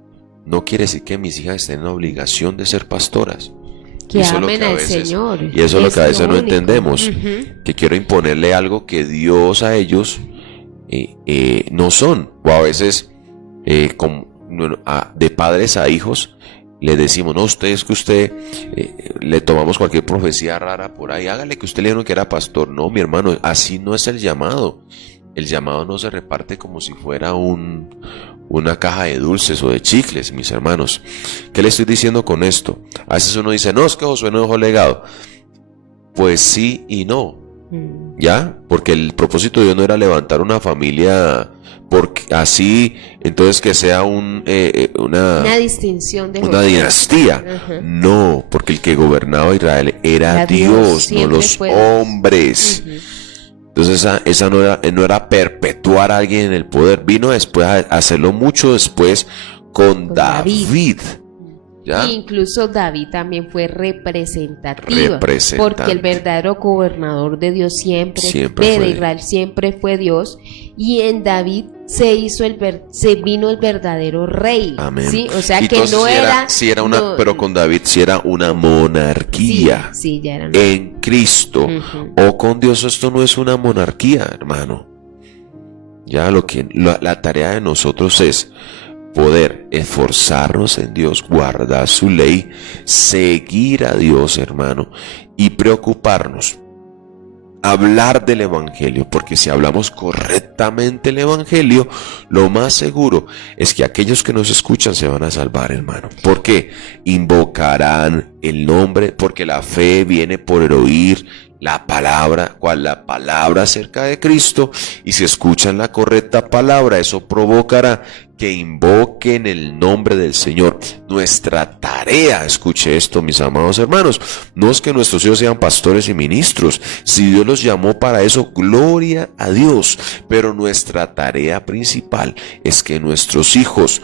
no quiere decir que mis hijas estén en la obligación de ser pastoras. Que amen al Señor. Y eso es lo que a veces no único. entendemos. Que quiero imponerle algo que Dios a ellos no son. O a veces de padres a hijos le decimos, no, usted le tomamos cualquier profecía rara por ahí, hágale que usted le dijo que era pastor. No, mi hermano, así no es el llamado. El llamado no se reparte como si fuera una caja de dulces o de chicles, mis hermanos. ¿Qué le estoy diciendo con esto? A veces uno dice, no, es que Josué no dejó legado. Pues sí y no. ¿Ya? Porque el propósito de Dios no era levantar una familia porque así, entonces que sea una distinción de una dinastía. No, porque el que gobernaba Israel era Dios, no los hombres. Entonces esa no era perpetuar a alguien en el poder. Vino después a hacerlo mucho después con David. ¿Ya? Incluso David también fue representativo, Representante. porque el verdadero gobernador de Dios Siempre de fue. Israel siempre fue Dios, y en David se vino el verdadero rey. Amén. ¿Sí? O sea que Entonces, no era, sí era una, no- pero con David sí era una monarquía sí, ya era. en Cristo. Ujú. O con Dios esto no es una monarquía, hermano. Ya la tarea de nosotros es poder esforzarnos en Dios, guardar su ley, seguir a Dios, hermano, y preocuparnos. Hablar del Evangelio, porque si hablamos correctamente el Evangelio, lo más seguro es que aquellos que nos escuchan se van a salvar, hermano. ¿Por qué? Invocarán el nombre, porque la fe viene por el oír la palabra, la palabra acerca de Cristo, y si escuchan la correcta palabra, eso provocará que invoquen el nombre del Señor. Nuestra tarea, escuche esto, mis amados hermanos, no es que nuestros hijos sean pastores y ministros. Si Dios los llamó para eso, gloria a Dios, pero nuestra tarea principal es que nuestros hijos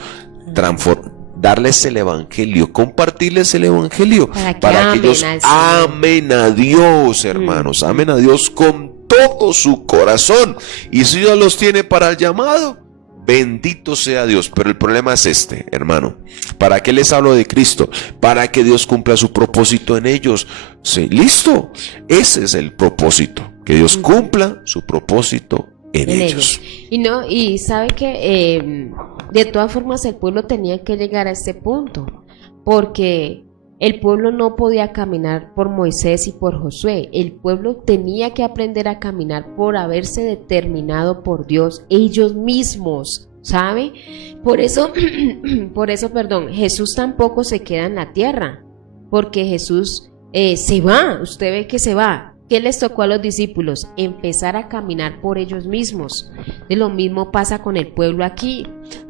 darles el evangelio, compartirles el evangelio para que ellos amen a Dios, hermanos, amen a Dios con todo su corazón. Y si Dios los tiene para el llamado, bendito sea Dios. Pero el problema es este, hermano. ¿Para qué les hablo de Cristo? Para que Dios cumpla su propósito en ellos. Sí, listo. Ese es el propósito. Que Dios cumpla su propósito en ellos. Y sabe que de todas formas el pueblo tenía que llegar a este punto, porque el pueblo no podía caminar por Moisés y por Josué. El pueblo tenía que aprender a caminar por haberse determinado por Dios ellos mismos, ¿sabe? Por eso, Jesús tampoco se queda en la tierra, porque Jesús se va, usted ve que se va. ¿Qué les tocó a los discípulos? Empezar a caminar por ellos mismos. De lo mismo pasa con el pueblo aquí.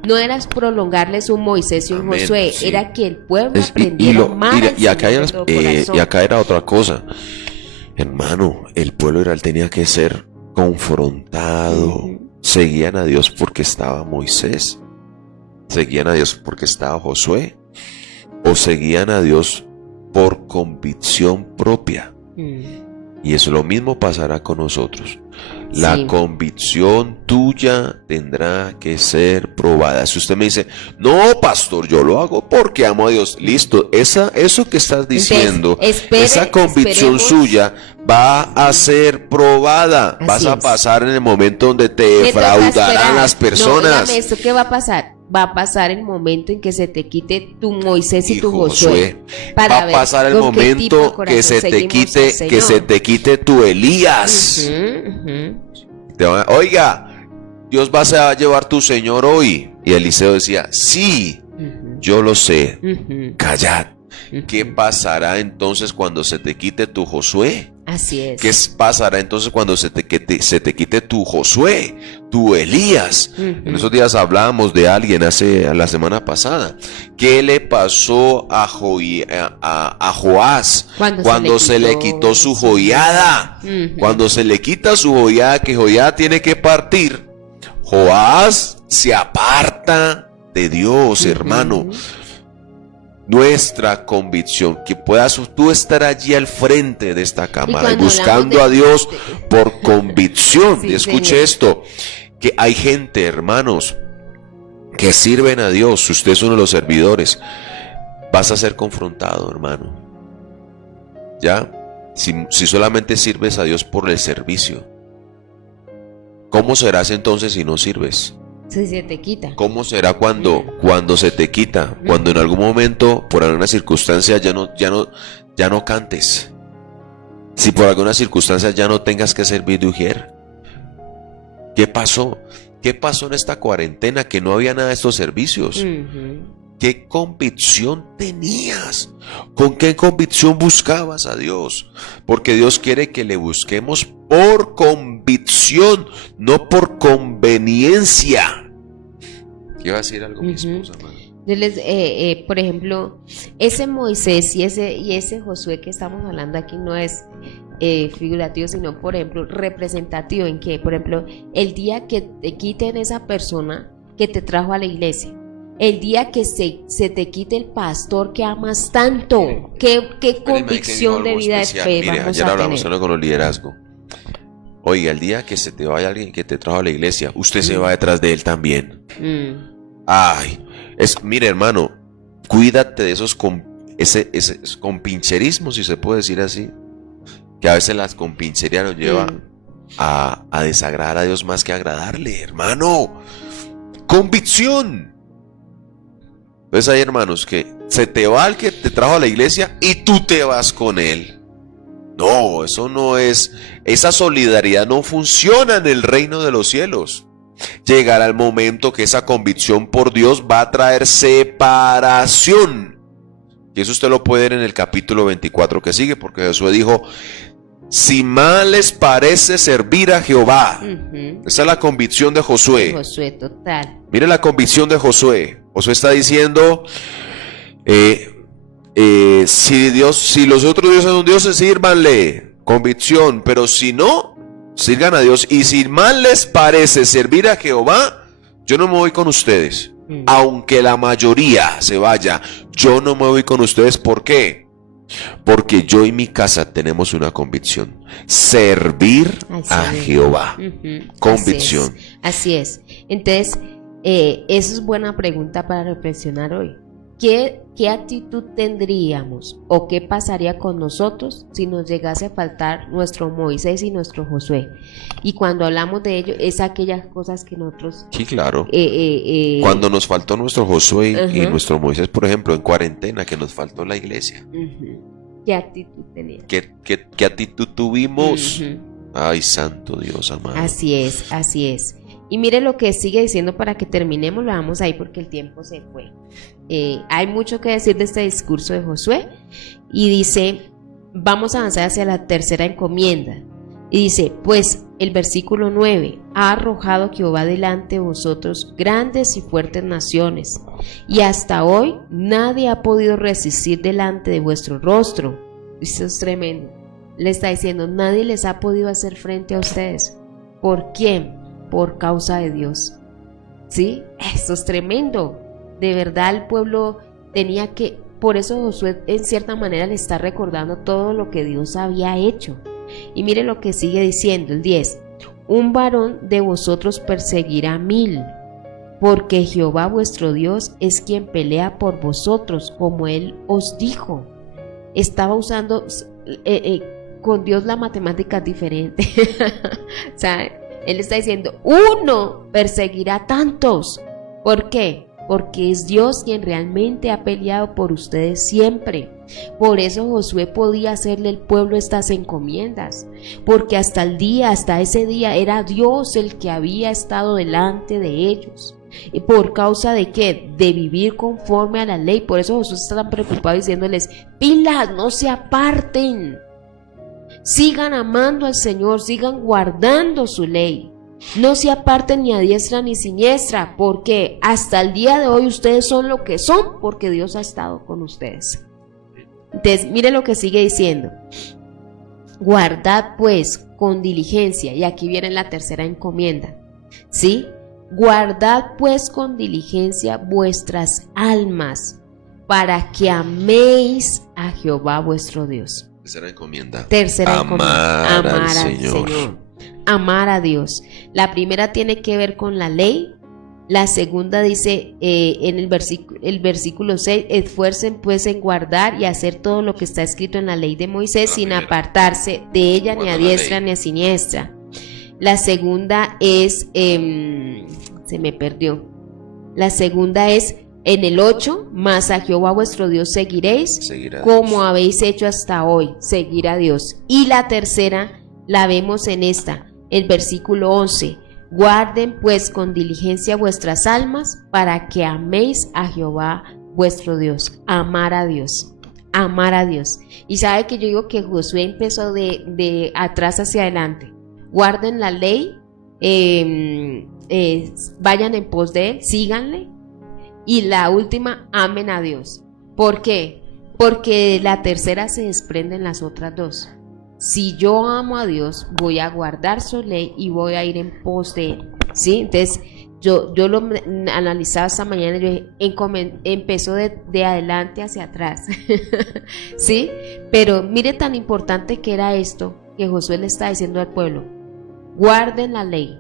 No era prolongarles un Moisés y un Josué, sí. Era que el pueblo aprendiera más. Y acá era otra cosa. Hermano, el pueblo israel tenía que ser confrontado. Seguían a Dios porque estaba Moisés. Seguían a Dios porque estaba Josué. O seguían a Dios por convicción propia. Y eso lo mismo pasará con nosotros. La convicción tuya tendrá que ser probada. Si usted me dice, no, pastor, yo lo hago porque amo a Dios. Listo, eso que estás diciendo, esa convicción suya va a ser probada. Vas a pasar en el momento donde te defraudarán las personas. No, ¿esto qué va a pasar? Va a pasar el momento en que se te quite tu Moisés y tu Josué. Va a pasar el momento que se te quite tu Elías. Oiga, Dios va a llevar tu Señor hoy. Y Eliseo decía, sí, yo lo sé. Callad. ¿Qué pasará entonces cuando se te quite tu Josué? Así es. ¿Qué pasará entonces cuando se te quite tu Josué, tu Elías? En esos días hablábamos de alguien la semana pasada. ¿Qué le pasó a Joás cuando se le quitó su joyada? Cuando se le quita su joyada, que joyada tiene que partir, Joás se aparta de Dios, hermano. Nuestra convicción, que puedas tú estar allí al frente de esta cámara y buscando a Dios por convicción. Y escuche esto, que hay gente, hermanos, que sirven a Dios. Si usted es uno de los servidores, vas a ser confrontado, hermano. ¿Ya? Si solamente sirves a Dios por el servicio, ¿cómo serás entonces si no sirves? Si se te quita. ¿Cómo será cuando se te quita? Cuando en algún momento, por alguna circunstancia, ya no cantes. Si por alguna circunstancia ya no tengas que servir de ujier. ¿Qué pasó? ¿Qué pasó en esta cuarentena? Que no había nada de estos servicios. ¿Qué convicción tenías? ¿Con qué convicción buscabas a Dios? Porque Dios quiere que le busquemos por convicción, no por conveniencia. ¿Qué va a decir algo mi esposa, hermano? Por ejemplo, ese Moisés y ese Josué que estamos hablando aquí no es figurativo, sino, por ejemplo, representativo. En que, por ejemplo, el día que te quiten esa persona que te trajo a la iglesia, el día que se te quite el pastor que amas tanto, qué convicción de vida de fe Mire, vamos ayer a hablamos tener. algo con el liderazgo. Oiga, el día que se te vaya alguien que te trajo a la iglesia, usted se va detrás de él también. Ay, mire, hermano, cuídate de esos ese compincherismo, si se puede decir así, que a veces las compincherías nos lleva a desagradar a Dios más que agradarle, hermano. Convicción. Entonces hay hermanos que se te va el que te trajo a la iglesia y tú te vas con él. No, eso no es, esa solidaridad no funciona en el reino de los cielos. Llegará el momento que esa convicción por Dios va a traer separación. Y eso usted lo puede ver en el capítulo 24 que sigue, porque Josué dijo: si mal les parece servir a Jehová. Esa es la convicción de Josué. Josué, total. Mire la convicción de Josué. Josué está diciendo: si los otros dioses son dioses, sírvanle. Convicción. Pero si no, sirvan a Dios. Y si mal les parece servir a Jehová, yo no me voy con ustedes. Aunque la mayoría se vaya, yo no me voy con ustedes. ¿Por qué? Porque yo y mi casa tenemos una convicción: servir a Jehová. Convicción. Así es. Entonces, esa es buena pregunta para reflexionar hoy. ¿Qué actitud tendríamos o qué pasaría con nosotros si nos llegase a faltar nuestro Moisés y nuestro Josué? Y cuando hablamos de ello, es aquellas cosas que nosotros... Sí, claro. Cuando nos faltó nuestro Josué y nuestro Moisés, por ejemplo, en cuarentena, que nos faltó la iglesia. ¿Qué actitud teníamos? ¿Qué actitud tuvimos? Ay, santo Dios amado. Así es, así es. Y mire lo que sigue diciendo para que terminemos, lo damos ahí porque el tiempo se fue. Hay mucho que decir de este discurso de Josué. Y dice, vamos a avanzar hacia la tercera encomienda. Y dice, pues el versículo 9, ha arrojado Jehová delante de vosotros grandes y fuertes naciones, y hasta hoy nadie ha podido resistir delante de vuestro rostro. Eso es tremendo. Le está diciendo, nadie les ha podido hacer frente a ustedes. ¿Por quién? Por causa de Dios. ¿Sí? Eso es tremendo. De verdad el pueblo tenía que... Por eso Josué en cierta manera le está recordando todo lo que Dios había hecho. Y mire lo que sigue diciendo el 10. Un varón de vosotros perseguirá 1000, porque Jehová vuestro Dios es quien pelea por vosotros, como él os dijo. Estaba usando con Dios la matemática es diferente. O sea, él está diciendo, uno perseguirá tantos. ¿Por qué? Porque es Dios quien realmente ha peleado por ustedes siempre. Por eso Josué podía hacerle al pueblo estas encomiendas, porque hasta ese día era Dios el que había estado delante de ellos. ¿Y por causa de qué? De vivir conforme a la ley. Por eso Josué está tan preocupado diciéndoles, pilas, no se aparten, sigan amando al Señor, sigan guardando su ley. No se aparten ni a diestra ni siniestra, porque hasta el día de hoy ustedes son lo que son, porque Dios ha estado con ustedes. Entonces, mire lo que sigue diciendo. Guardad pues con diligencia, y aquí viene la tercera encomienda, ¿sí? Guardad pues con diligencia vuestras almas, para que améis a Jehová vuestro Dios. Tercera encomienda. Amar al Señor. Amar a Dios. La primera tiene que ver con la ley. La segunda dice en el versículo 6, esfuercen pues en guardar y hacer todo lo que está escrito en la ley de Moisés, sin apartarse de ella ni a diestra ni a siniestra. La segunda es, se me perdió. La segunda es en el 8, mas a Jehová vuestro Dios seguiréis, como habéis hecho hasta hoy, seguir a Dios. Y la tercera la vemos en el versículo 11. Guarden pues con diligencia vuestras almas, para que améis a Jehová vuestro Dios. Amar a Dios. Amar a Dios. Y sabe que yo digo que Josué empezó de atrás hacia adelante. Guarden la ley, vayan en pos de él, síganle. Y la última, amen a Dios. ¿Por qué? Porque la tercera se desprende en las otras dos. Si yo amo a Dios, voy a guardar su ley y voy a ir en pos de él, ¿sí? Entonces, Yo lo analizaba esta mañana y yo dije, empezó de adelante hacia atrás. ¿Sí? Pero mire tan importante que era esto que Josué le está diciendo al pueblo: guarden la ley,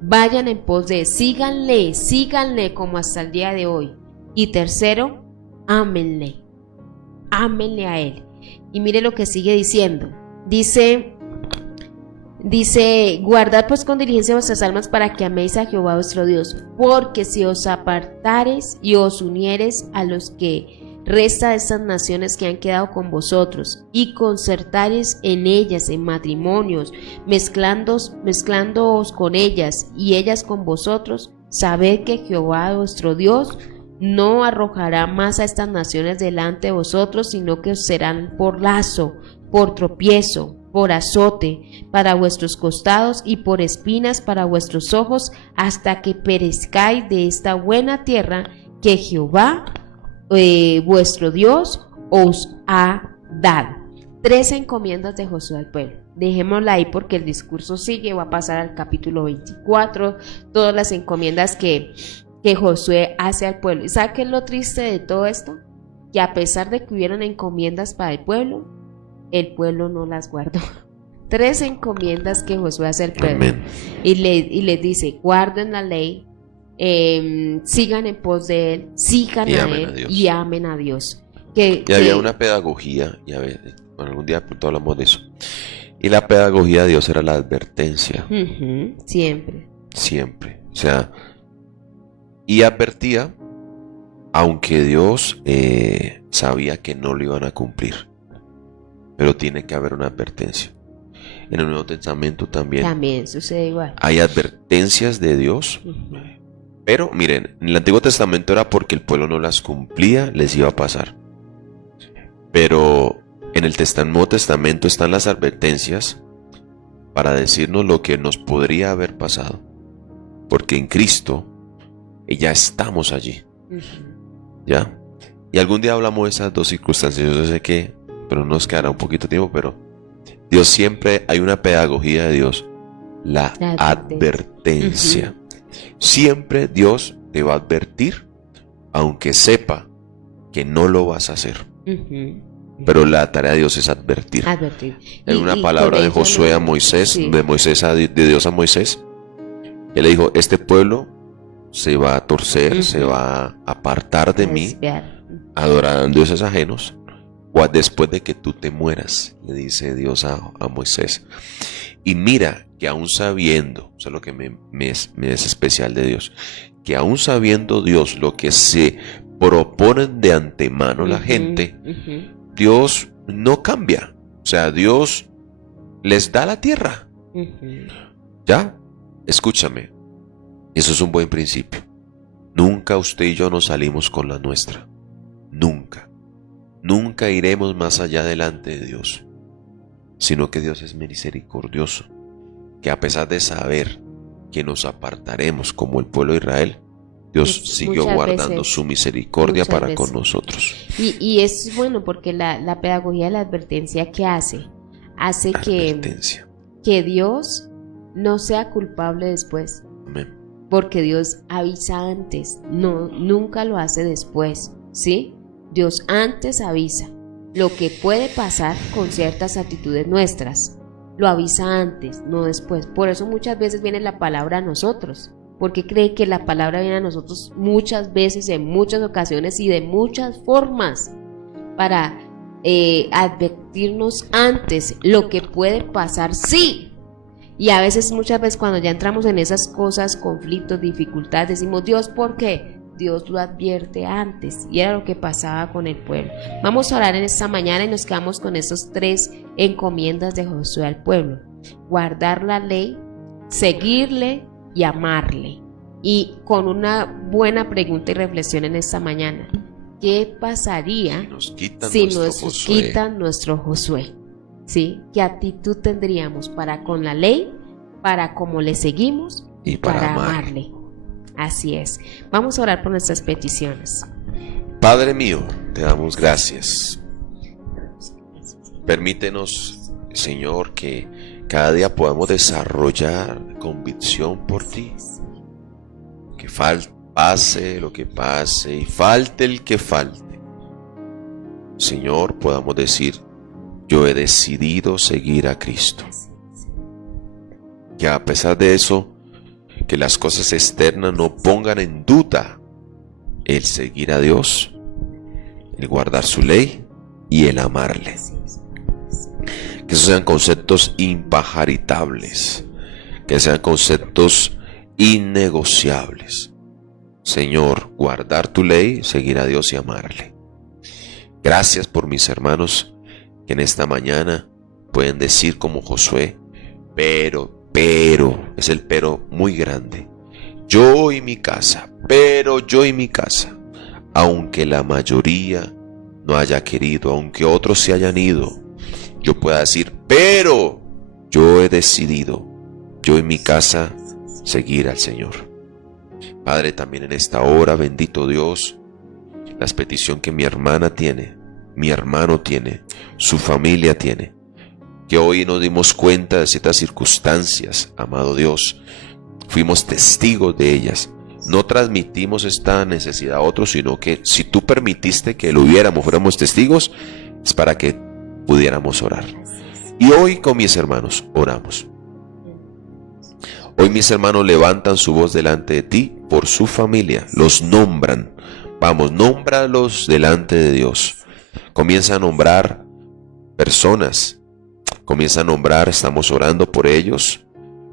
vayan en pos de, síganle como hasta el día de hoy. Y tercero, ámenle a él. Y mire lo que sigue diciendo. Dice, guardad pues con diligencia vuestras almas para que améis a Jehová vuestro Dios, porque si os apartares y os unieres a los que resta de estas naciones que han quedado con vosotros, y concertares en ellas en matrimonios, mezclándoos con ellas y ellas con vosotros, sabed que Jehová vuestro Dios no arrojará más a estas naciones delante de vosotros, sino que os serán por lazo, por tropiezo, por azote para vuestros costados y por espinas para vuestros ojos, hasta que perezcáis de esta buena tierra que Jehová vuestro Dios os ha dado. 3 encomiendas de Josué al pueblo. Dejémosla ahí porque el discurso sigue, va a pasar al capítulo 24, todas las encomiendas que Josué hace al pueblo. ¿Y sabe qué es lo triste de todo esto? Que a pesar de que hubieron encomiendas para el pueblo no las guardó. 3 encomiendas que Josué hace al pueblo. Amén. Y les dice, guarden la ley, sigan en pos de él, sigan a él y amen a Dios. Había una pedagogía, algún día pronto hablamos de eso. Y la pedagogía de Dios era la advertencia. Siempre. O sea, y advertía, aunque Dios sabía que no lo iban a cumplir. Pero tiene que haber una advertencia. En el Nuevo Testamento también sucede igual. Hay advertencias de Dios. Pero miren, en el Antiguo Testamento era porque el pueblo no las cumplía, les iba a pasar. Pero en el Nuevo Testamento están las advertencias para decirnos lo que nos podría haber pasado. Porque en Cristo ya estamos allí. ¿Ya? Y algún día hablamos de esas 2 circunstancias. Yo sé que pero nos quedará un poquito de tiempo, pero Dios siempre, hay una pedagogía de Dios, la advertencia. Siempre Dios te va a advertir, aunque sepa que no lo vas a hacer. Pero la tarea de Dios es advertir. Hay una palabra de Josué a Moisés, de Dios a Moisés. Él le dijo, este pueblo se va a torcer, se va a apartar de mí, adorarán dioses ajenos. Después de que tú te mueras, le dice Dios a Moisés. Y mira que aún sabiendo, eso es lo que me es especial de Dios, que aún sabiendo Dios lo que se proponen de antemano la gente, Dios no cambia. O sea, Dios les da la tierra. ¿Ya? Escúchame, eso es un buen principio. Nunca usted y yo nos salimos con la nuestra. Nunca iremos más allá delante de Dios, sino que Dios es misericordioso, que a pesar de saber que nos apartaremos como el pueblo de Israel, Dios siguió guardando su misericordia para con nosotros. Y es bueno porque la pedagogía de la advertencia que hace que Dios no sea culpable después. Amén. Porque Dios avisa antes, nunca lo hace después, ¿sí? Dios antes avisa lo que puede pasar con ciertas actitudes nuestras. Lo avisa antes, no después. Por eso muchas veces viene la palabra a nosotros. Porque cree que la palabra viene a nosotros muchas veces, en muchas ocasiones y de muchas formas. Para advertirnos antes lo que puede pasar, sí. Y a veces, muchas veces cuando ya entramos en esas cosas, conflictos, dificultades, decimos, Dios, ¿por qué? Dios lo advierte antes, y era lo que pasaba con el pueblo. Vamos a orar en esta mañana y nos quedamos con esos 3 encomiendas de Josué al pueblo: guardar la ley, seguirle y amarle. Y con una buena pregunta y reflexión en esta mañana: ¿qué pasaría si nos quitan nuestro Josué? ¿Sí? ¿Qué actitud tendríamos para con la ley, para cómo le seguimos y para amarle? Así es. Vamos a orar por nuestras peticiones. Padre mío, te damos gracias. Permítenos, Señor, que cada día podamos desarrollar convicción por ti. aunque pase lo que pase y falte el que falte, Señor, podamos decir, yo he decidido seguir a Cristo. Que a pesar de eso, que las cosas externas no pongan en duda el seguir a Dios, el guardar su ley y el amarle. Que esos sean conceptos impajaritables, que sean conceptos innegociables. Señor, guardar tu ley, seguir a Dios y amarle. Gracias por mis hermanos que en esta mañana pueden decir como Josué, pero, es el pero muy grande. Yo y mi casa, pero yo y mi casa, aunque la mayoría no haya querido, aunque otros se hayan ido, yo pueda decir, pero yo he decidido, yo y mi casa, seguir al Señor. Padre, también en esta hora, bendito Dios, las peticiones que mi hermana tiene, mi hermano tiene, su familia tiene, que hoy nos dimos cuenta de ciertas circunstancias, amado Dios, fuimos testigos de ellas, no transmitimos esta necesidad a otros, sino que si tú permitiste que lo hubiéramos, fuéramos testigos, es para que pudiéramos orar. Y hoy con mis hermanos oramos. Hoy mis hermanos levantan su voz delante de ti por su familia, los nombran. Vamos, nómbralos delante de Dios. Comienza a nombrar personas, comienza a nombrar, estamos orando por ellos.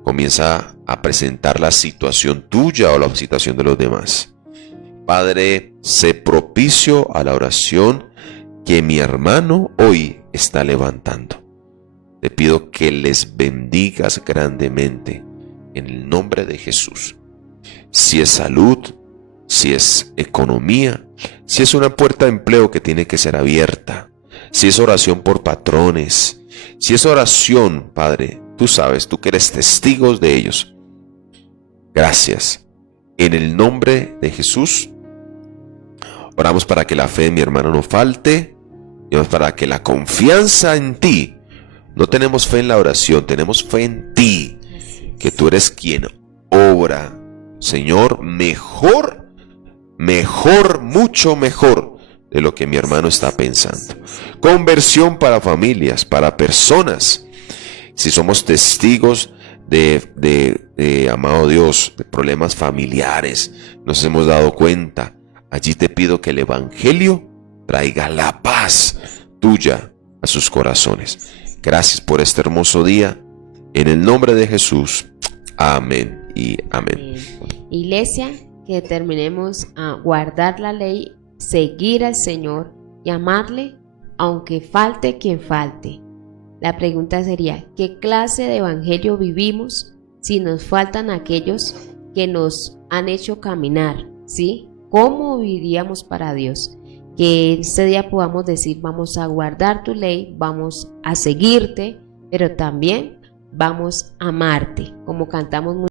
Comienza a presentar la situación tuya o la situación de los demás. Padre, sé propicio a la oración que mi hermano hoy está levantando. Te pido que les bendigas grandemente en el nombre de Jesús. Si es salud, si es economía, si es una puerta de empleo que tiene que ser abierta, si es oración por patrones, si es oración, Padre, tú sabes, tú que eres testigos de ellos. Gracias. En el nombre de Jesús, oramos para que la fe de mi hermano no falte, y oramos para que la confianza en ti, no tenemos fe en la oración, tenemos fe en ti, que tú eres quien obra, Señor, mejor, mucho mejor de lo que mi hermano está pensando. Conversión para familias, para personas. Si somos testigos de amado Dios, de problemas familiares, nos hemos dado cuenta. Allí te pido que el Evangelio traiga la paz tuya a sus corazones. Gracias por este hermoso día. En el nombre de Jesús. Amén y amén. Iglesia, que determinemos a guardar la ley, seguir al Señor y amarle, aunque falte quien falte. La pregunta sería, ¿qué clase de evangelio vivimos si nos faltan aquellos que nos han hecho caminar? ¿Sí? ¿Cómo viviríamos para Dios? Que este día podamos decir, vamos a guardar tu ley, vamos a seguirte, pero también vamos a amarte, como cantamos